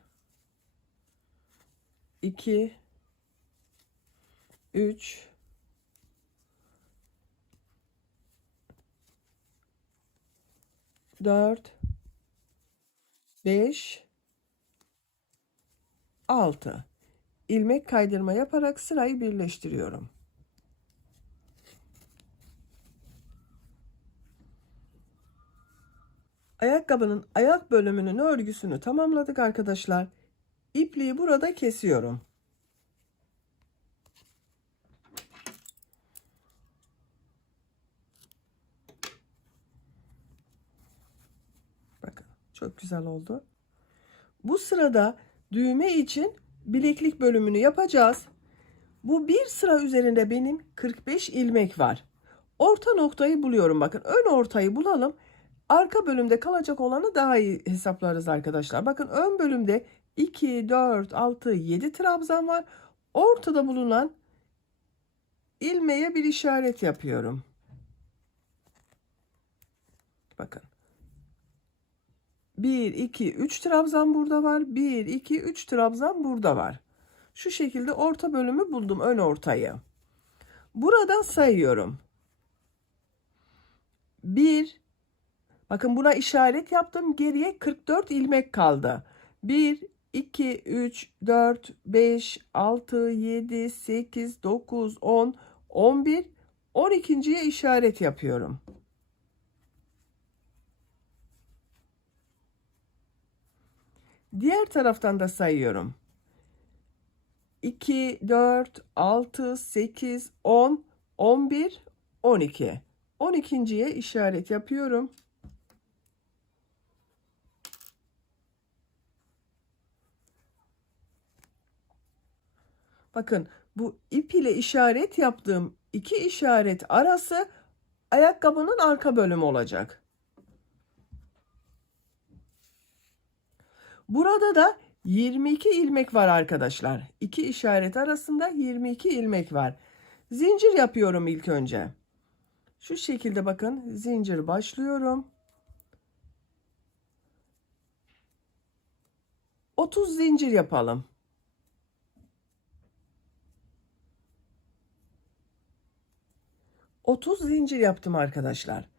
2, 3, 4, 5, 6. İlmek kaydırma yaparak sırayı birleştiriyorum. Ayakkabının ayak bölümünün örgüsünü tamamladık arkadaşlar. İpliği burada kesiyorum. Bakın çok güzel oldu. Bu sırada düğme için bileklik bölümünü yapacağız. Bu bir sıra üzerinde benim 45 ilmek var. Orta noktayı buluyorum. Bakın ön ortayı bulalım. Arka bölümde kalacak olanı daha iyi hesaplarız arkadaşlar. Bakın ön bölümde 2, 4, 6, 7 trabzan var. Ortada bulunan ilmeğe bir işaret yapıyorum. Bakın. 1, 2, 3 trabzan burada var. 1, 2, 3 trabzan burada var. Şu şekilde orta bölümü buldum, ön ortayı. Buradan sayıyorum. 1, bakın buna işaret yaptım. Geriye 44 ilmek kaldı. 1, 2, 3, 4, 5, 6, 7, 8, 9, 10, 11, 12.'ye işaret yapıyorum. Diğer taraftan da sayıyorum. 2, 4, 6, 8, 10, 11, 12. 12.'ye işaret yapıyorum. Bakın bu ip ile işaret yaptığım iki işaret arası ayakkabının arka bölümü olacak. Burada da 22 ilmek var arkadaşlar. İki işaret arasında 22 ilmek var. Zincir yapıyorum ilk önce. Şu şekilde bakın zincir başlıyorum. 30 zincir yapalım. Otuz zincir yaptım arkadaşlar.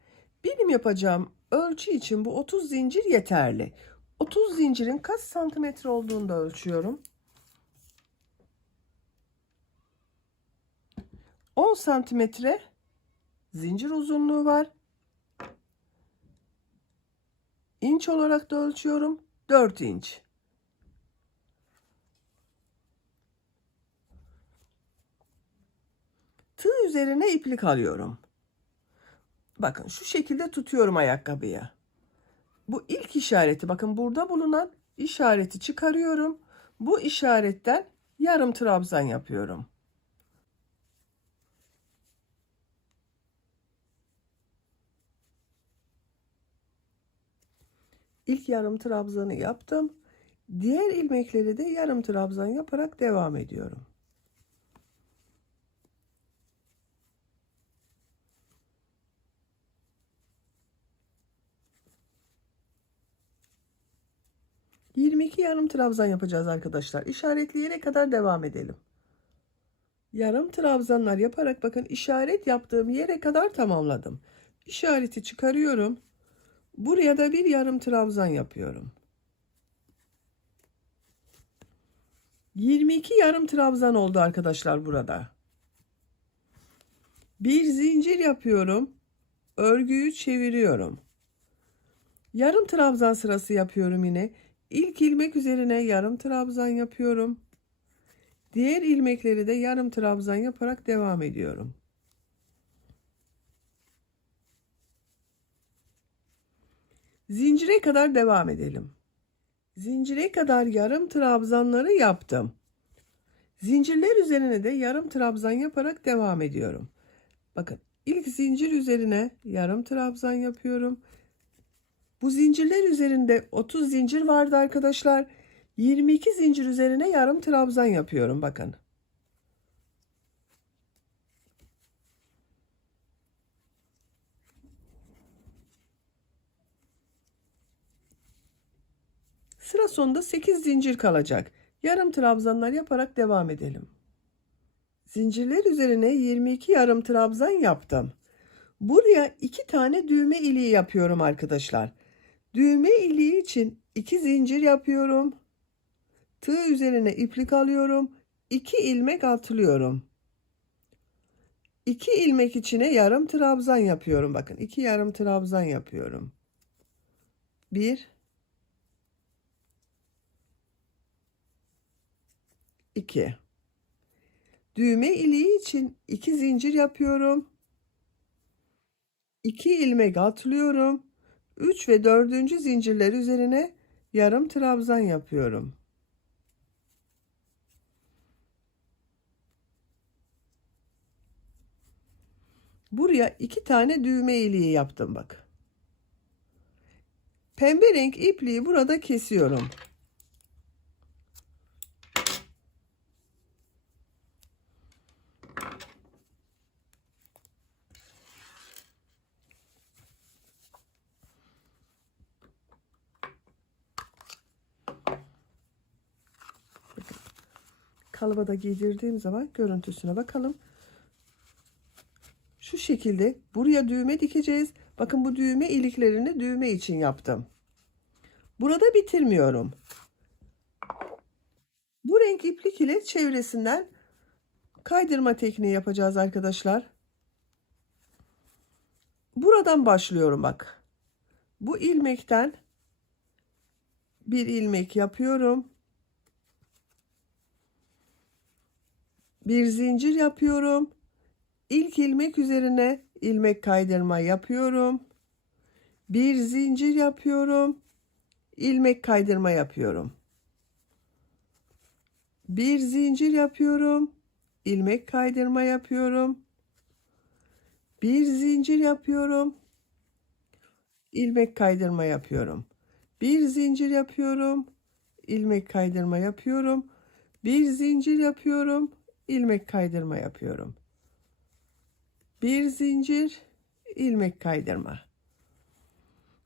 Benim yapacağım ölçü için bu 30 zincir yeterli. 30 zincirin kaç santimetre olduğunu da ölçüyorum. 10 santimetre zincir uzunluğu var. İnç olarak da ölçüyorum. 4 inç. Tığ üzerine iplik alıyorum. Bakın şu şekilde tutuyorum ayakkabıyı. Bu ilk işareti, bakın burada bulunan işareti çıkarıyorum. Bu işaretten yarım trabzan yapıyorum. İlk yarım trabzanı yaptım. Diğer ilmekleri de yarım trabzan yaparak devam ediyorum. ...22 yarım trabzan yapacağız arkadaşlar. İşaretleyene kadar devam edelim. Yarım trabzanlar yaparak bakın işaret yaptığım yere kadar tamamladım. İşareti çıkarıyorum. Buraya da bir yarım trabzan yapıyorum. 22 yarım trabzan oldu arkadaşlar burada. Bir zincir yapıyorum. Örgüyü çeviriyorum. Yarım trabzan sırası yapıyorum yine. İlk ilmek üzerine yarım trabzan yapıyorum. Diğer ilmekleri de yarım trabzan yaparak devam ediyorum. Zincire kadar devam edelim. Zincire kadar yarım trabzanları yaptım. Zincirler üzerine de yarım trabzan yaparak devam ediyorum. Bakın ilk zincir üzerine yarım trabzan yapıyorum. Bu zincirler üzerinde 30 zincir vardı arkadaşlar. 22 zincir üzerine yarım trabzan yapıyorum bakın. Sıra sonunda 8 zincir kalacak. Yarım trabzanlar yaparak devam edelim. Zincirler üzerine 22 yarım trabzan yaptım. Buraya 2 tane düğme iliği yapıyorum arkadaşlar. Düğme iliği için 2 zincir yapıyorum. Tığ üzerine iplik alıyorum. 2 ilmek atlıyorum. 2 ilmek içine yarım trabzan yapıyorum. Bakın 2 yarım trabzan yapıyorum. 1, 2. Düğme iliği için 2 zincir yapıyorum. 2 ilmek atlıyorum. 3 ve 4. zincirler üzerine yarım trabzan yapıyorum. Buraya 2 tane düğme iliği yaptım bak. Pembe renk ipliği burada kesiyorum. Kalıba da giydirdiğim zaman görüntüsüne bakalım. Şu şekilde buraya düğme dikeceğiz. Bakın bu düğme iliklerini düğme için yaptım. Burada bitirmiyorum. Bu renk iplik ile çevresinden kaydırma tekniği yapacağız arkadaşlar. Buradan başlıyorum bak. Bu ilmekten bir ilmek yapıyorum. Bir zincir yapıyorum. İlk ilmek üzerine ilmek kaydırma yapıyorum. Bir zincir yapıyorum. İlmek kaydırma yapıyorum. Bir zincir yapıyorum. İlmek kaydırma yapıyorum. Bir zincir yapıyorum. İlmek kaydırma yapıyorum. Bir zincir yapıyorum. İlmek kaydırma yapıyorum. Bir zincir yapıyorum. İlmek kaydırma yapıyorum. Bir zincir, ilmek kaydırma.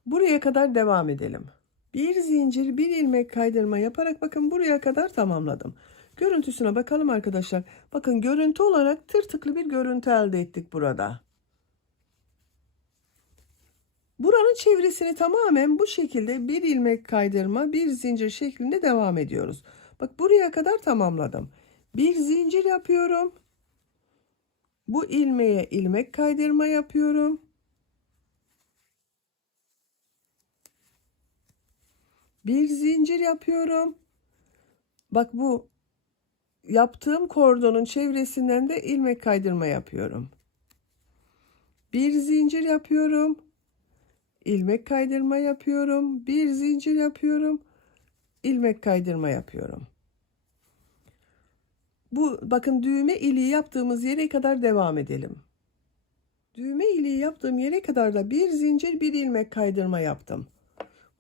Buraya kadar devam edelim. Bir zincir, bir ilmek kaydırma yaparak bakın buraya kadar tamamladım. Görüntüsüne bakalım arkadaşlar. Bakın görüntü olarak tırtıklı bir görüntü elde ettik burada. Buranın çevresini tamamen bu şekilde bir ilmek kaydırma, bir zincir şeklinde devam ediyoruz. Bak buraya kadar tamamladım. Bir zincir yapıyorum. Bu ilmeğe ilmek kaydırma yapıyorum. Bir zincir yapıyorum. Bak bu yaptığım kordonun çevresinden de ilmek kaydırma yapıyorum. Bir zincir yapıyorum. İlmek kaydırma yapıyorum. Bir zincir yapıyorum. İlmek kaydırma yapıyorum. Bu bakın düğme iliği yaptığımız yere kadar devam edelim. Düğme iliği yaptığım yere kadar da bir zincir, bir ilmek kaydırma yaptım.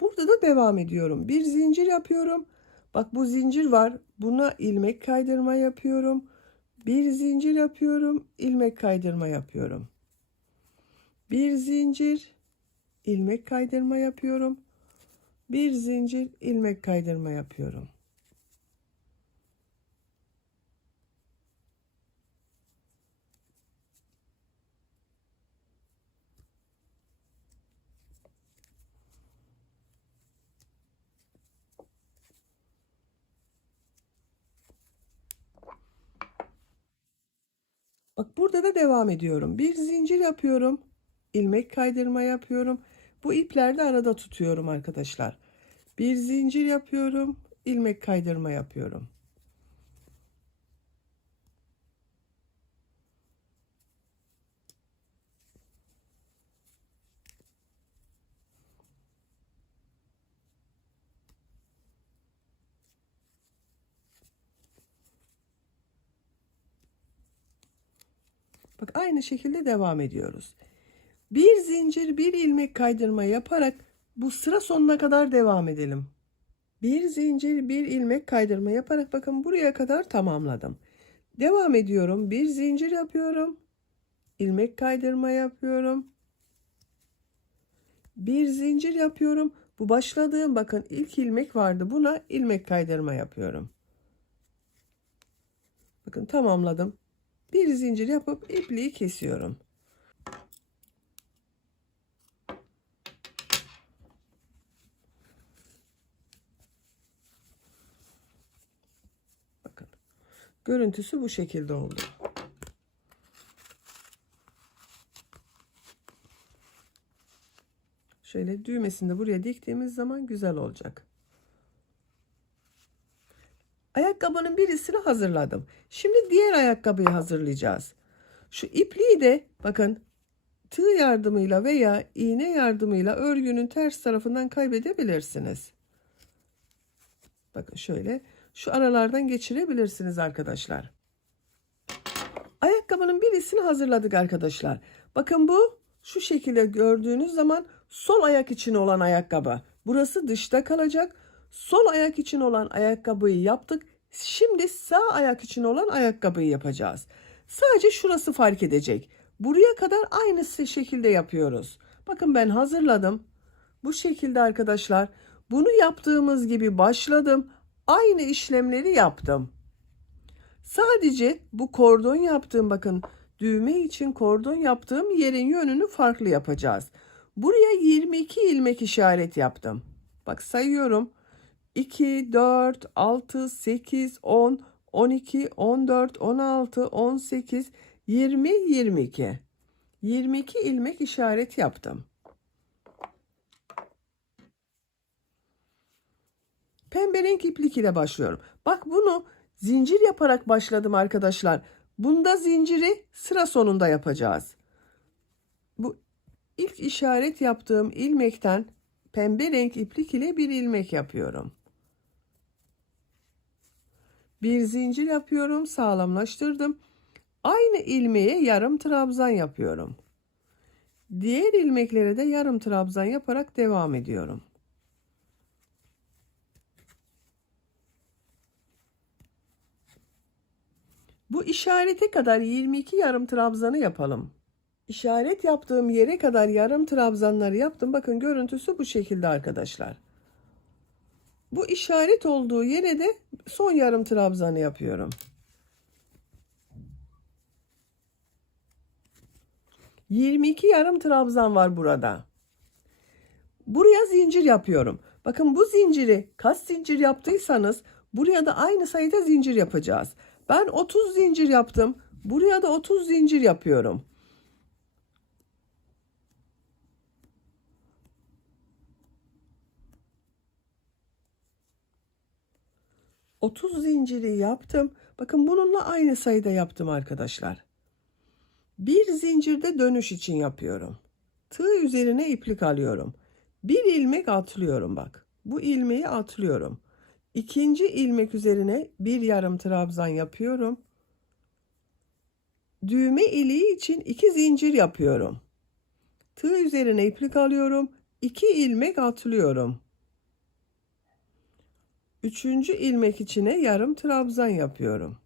Burada da devam ediyorum. Bir zincir yapıyorum. Bak bu zincir var. Buna ilmek kaydırma yapıyorum. Bir zincir yapıyorum. İlmek kaydırma yapıyorum. Bir zincir, ilmek kaydırma yapıyorum. Bir zincir, ilmek kaydırma yapıyorum. Bak burada da devam ediyorum. Bir zincir yapıyorum. İlmek kaydırma yapıyorum. Bu ipleri de arada tutuyorum arkadaşlar. Bir zincir yapıyorum. İlmek kaydırma yapıyorum. Bak aynı şekilde devam ediyoruz. Bir zincir, bir ilmek kaydırma yaparak bu sıra sonuna kadar devam edelim. Bir zincir, bir ilmek kaydırma yaparak bakın buraya kadar tamamladım. Devam ediyorum. Bir zincir yapıyorum. İlmek kaydırma yapıyorum. Bir zincir yapıyorum. Bu başladığım bakın ilk ilmek vardı. Buna ilmek kaydırma yapıyorum. Bakın tamamladım. Bir zincir yapıp ipliği kesiyorum. Bakın. Görüntüsü bu şekilde oldu. Şöyle düğmesini de buraya diktiğimiz zaman güzel olacak. Ayakkabının birisini hazırladım. Şimdi diğer ayakkabıyı hazırlayacağız. Şu ipliği de bakın tığ yardımıyla veya iğne yardımıyla örgünün ters tarafından kaybedebilirsiniz. Bakın şöyle şu aralardan geçirebilirsiniz arkadaşlar. Ayakkabının birisini hazırladık arkadaşlar. Bakın bu şu şekilde gördüğünüz zaman sol ayak için olan ayakkabı. Burası dışta kalacak. Sol ayak için olan ayakkabıyı yaptık. Şimdi sağ ayak için olan ayakkabıyı yapacağız. Sadece şurası fark edecek. Buraya kadar aynı şekilde yapıyoruz. Bakın ben hazırladım. Bu şekilde arkadaşlar. Bunu yaptığımız gibi başladım. Aynı işlemleri yaptım. Sadece bu kordon yaptığım bakın düğme için kordon yaptığım yerin yönünü farklı yapacağız. Buraya 22 ilmek işaret yaptım. Bak sayıyorum. 2, 4, 6, 8, 10, 12, 14, 16, 18, 20, 22. 22 ilmek işaret yaptım. Pembe renk iplik ile başlıyorum. Bak bunu zincir yaparak başladım arkadaşlar. Bunda zinciri sıra sonunda yapacağız. Bu ilk işaret yaptığım ilmekten pembe renk iplik ile bir ilmek yapıyorum. Bir zincir yapıyorum, sağlamlaştırdım. Aynı ilmeğe yarım trabzan yapıyorum. Diğer ilmeklere de yarım trabzan yaparak devam ediyorum. Bu işarete kadar 22 yarım trabzanı yapalım. İşaret yaptığım yere kadar yarım trabzanları yaptım. Bakın görüntüsü bu şekilde arkadaşlar. Bu işaret olduğu yere de son yarım trabzanı yapıyorum. 22 yarım trabzan var burada. Buraya zincir yapıyorum. Bakın bu zinciri kaç zincir yaptıysanız buraya da aynı sayıda zincir yapacağız. Ben 30 zincir yaptım. Buraya da 30 zincir yapıyorum. Otuz zinciri yaptım. Bakın bununla aynı sayıda yaptım arkadaşlar. Bir zincirde dönüş için yapıyorum. Tığ üzerine iplik alıyorum. Bir ilmek atlıyorum bak. Bu ilmeği atlıyorum. İkinci ilmek üzerine bir yarım trabzan yapıyorum. Düğme iliği için 2 zincir yapıyorum. Tığ üzerine iplik alıyorum. 2 ilmek atlıyorum. Üçüncü ilmek içine yarım trabzan yapıyorum.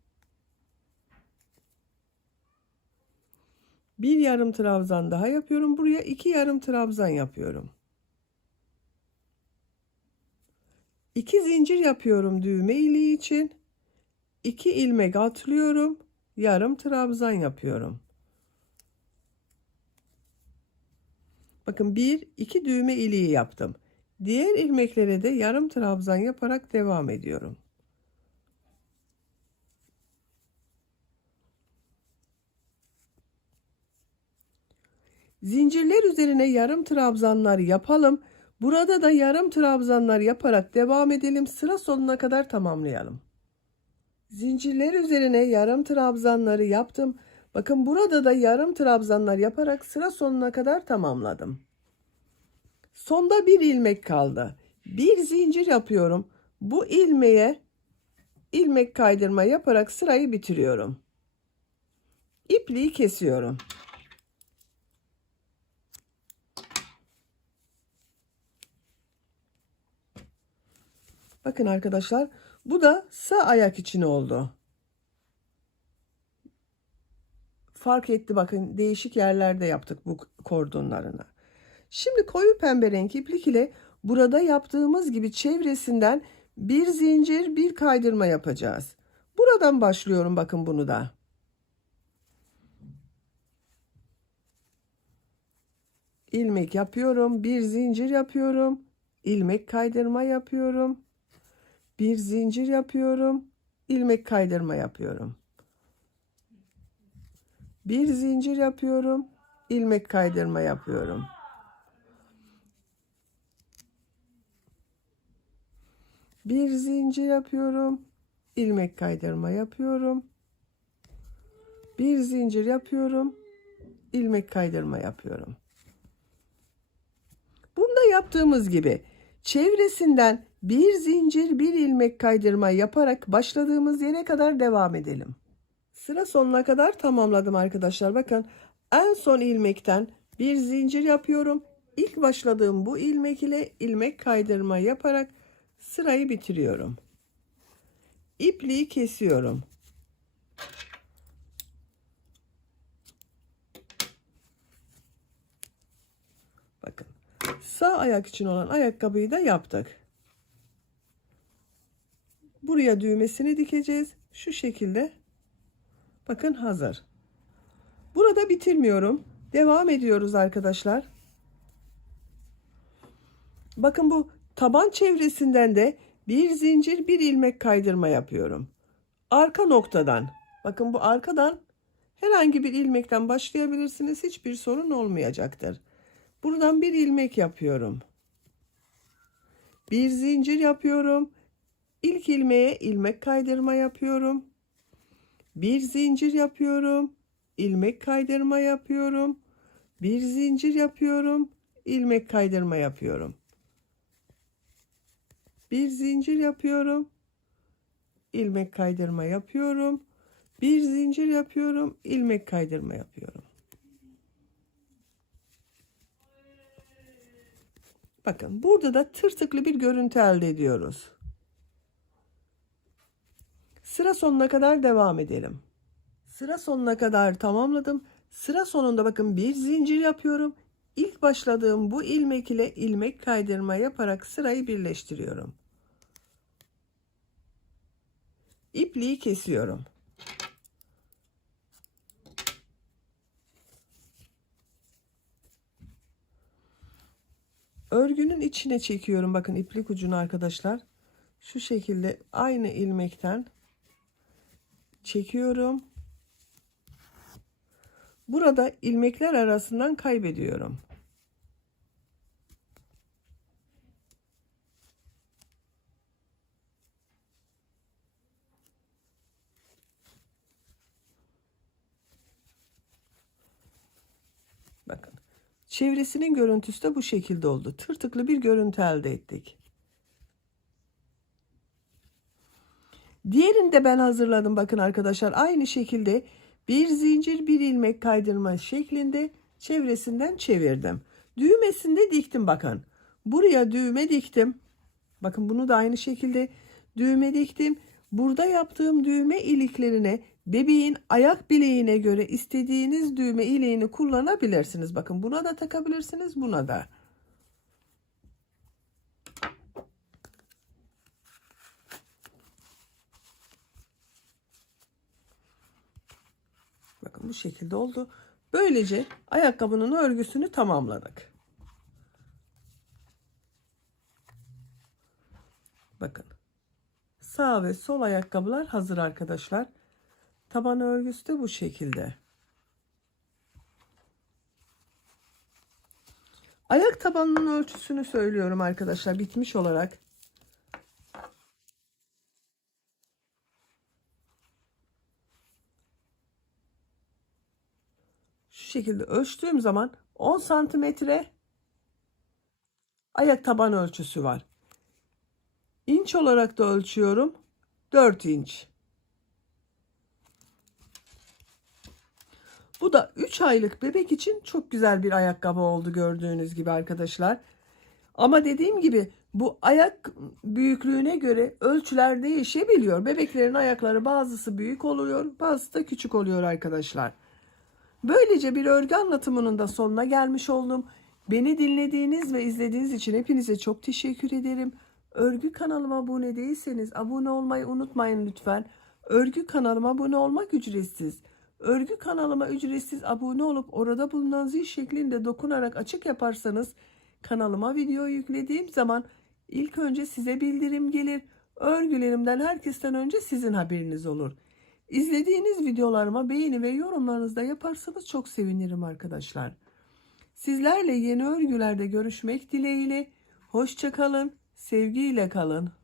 Bir yarım trabzan daha yapıyorum. Buraya 2 yarım trabzan yapıyorum. 2 zincir yapıyorum düğme iliği için. 2 ilmek atlıyorum. Yarım trabzan yapıyorum. Bakın 1 2 düğme iliği yaptım. Diğer ilmeklere de yarım trabzan yaparak devam ediyorum. Zincirler üzerine yarım trabzanlar yapalım. Burada da yarım trabzanlar yaparak devam edelim. Sıra sonuna kadar tamamlayalım. Zincirler üzerine yarım trabzanları yaptım. Bakın burada da yarım trabzanlar yaparak sıra sonuna kadar tamamladım. Sonda bir ilmek kaldı. Bir zincir yapıyorum. Bu ilmeğe ilmek kaydırma yaparak sırayı bitiriyorum. İpliği kesiyorum. Bakın arkadaşlar, bu da sağ ayak için oldu. Fark etti bakın, değişik yerlerde yaptık bu kordonlarını. Şimdi koyu pembe renk iplik ile burada yaptığımız gibi çevresinden bir zincir, bir kaydırma yapacağız. Buradan başlıyorum bakın bunu da. İlmek yapıyorum, bir zincir yapıyorum, ilmek kaydırma yapıyorum. Bir zincir yapıyorum, ilmek kaydırma yapıyorum. Bir zincir yapıyorum, ilmek kaydırma yapıyorum. Bir zincir yapıyorum. İlmek kaydırma yapıyorum. Bir zincir yapıyorum. İlmek kaydırma yapıyorum. Bunda yaptığımız gibi çevresinden bir zincir, bir ilmek kaydırma yaparak başladığımız yere kadar devam edelim. Sıra sonuna kadar tamamladım arkadaşlar. Bakın en son ilmekten bir zincir yapıyorum. İlk başladığım bu ilmek ile ilmek kaydırma yaparak sırayı bitiriyorum. İpliği kesiyorum. Bakın sağ ayak için olan ayakkabıyı da yaptık. Buraya düğmesini dikeceğiz. Şu şekilde. Bakın hazır. Burada bitirmiyorum. Devam ediyoruz arkadaşlar. Bakın bu taban çevresinden de bir zincir, bir ilmek kaydırma yapıyorum. Arka noktadan. Bakın bu arkadan herhangi bir ilmekten başlayabilirsiniz. Hiçbir sorun olmayacaktır. Buradan bir ilmek yapıyorum. Bir zincir yapıyorum. İlk ilmeğe ilmek kaydırma yapıyorum. Bir zincir yapıyorum. İlmek kaydırma yapıyorum. Bir zincir yapıyorum. İlmek kaydırma yapıyorum. Bir zincir yapıyorum. İlmek kaydırma yapıyorum. Bir zincir yapıyorum. İlmek kaydırma yapıyorum. Bakın burada da tırtıklı bir görüntü elde ediyoruz. Sıra sonuna kadar devam edelim. Sıra sonuna kadar tamamladım. Sıra sonunda bakın bir zincir yapıyorum. İlk başladığım bu ilmek ile ilmek kaydırma yaparak sırayı birleştiriyorum. İpliği kesiyorum. Örgünün içine çekiyorum. Bakın iplik ucunu arkadaşlar. Şu şekilde aynı ilmekten çekiyorum. Burada ilmekler arasından kaybediyorum. Bakın. Çevresinin görüntüsü de bu şekilde oldu. Tırtıklı bir görüntü elde ettik. Diğerini de ben hazırladım. Bakın arkadaşlar aynı şekilde bir zincir, bir ilmek kaydırma şeklinde çevresinden çevirdim. Düğmesini de diktim bakın. Buraya düğme diktim. Bakın bunu da aynı şekilde düğme diktim. Burada yaptığım düğme iliklerine bebeğin ayak bileğine göre istediğiniz düğme iliğini kullanabilirsiniz. Bakın buna da takabilirsiniz, buna da. Bakın bu şekilde oldu. Böylece ayakkabının örgüsünü tamamladık. Bakın. Sağ ve sol ayakkabılar hazır arkadaşlar. Taban örgüsü de bu şekilde. Ayak tabanının ölçüsünü söylüyorum arkadaşlar bitmiş olarak. Şu şekilde ölçtüğüm zaman 10 santimetre ayak taban ölçüsü var. İnç olarak da ölçüyorum. 4 inç. Bu da 3 aylık bebek için çok güzel bir ayakkabı oldu gördüğünüz gibi arkadaşlar. Ama dediğim gibi bu ayak büyüklüğüne göre ölçüler değişebiliyor. Bebeklerin ayakları bazısı büyük oluyor, bazısı da küçük oluyor arkadaşlar. Böylece bir örgü anlatımının da sonuna gelmiş oldum. Beni dinlediğiniz ve izlediğiniz için hepinize çok teşekkür ederim. Örgü kanalıma abone değilseniz abone olmayı unutmayın lütfen. Örgü kanalıma abone olmak ücretsiz. Örgü kanalıma ücretsiz abone olup orada bulunan zil şeklinde dokunarak açık yaparsanız kanalıma video yüklediğim zaman ilk önce size bildirim gelir. Örgülerimden herkesten önce sizin haberiniz olur. İzlediğiniz videolarıma beğeni ve yorumlarınızı da yaparsanız çok sevinirim arkadaşlar. Sizlerle yeni örgülerde görüşmek dileğiyle. Hoşça kalın, sevgiyle kalın.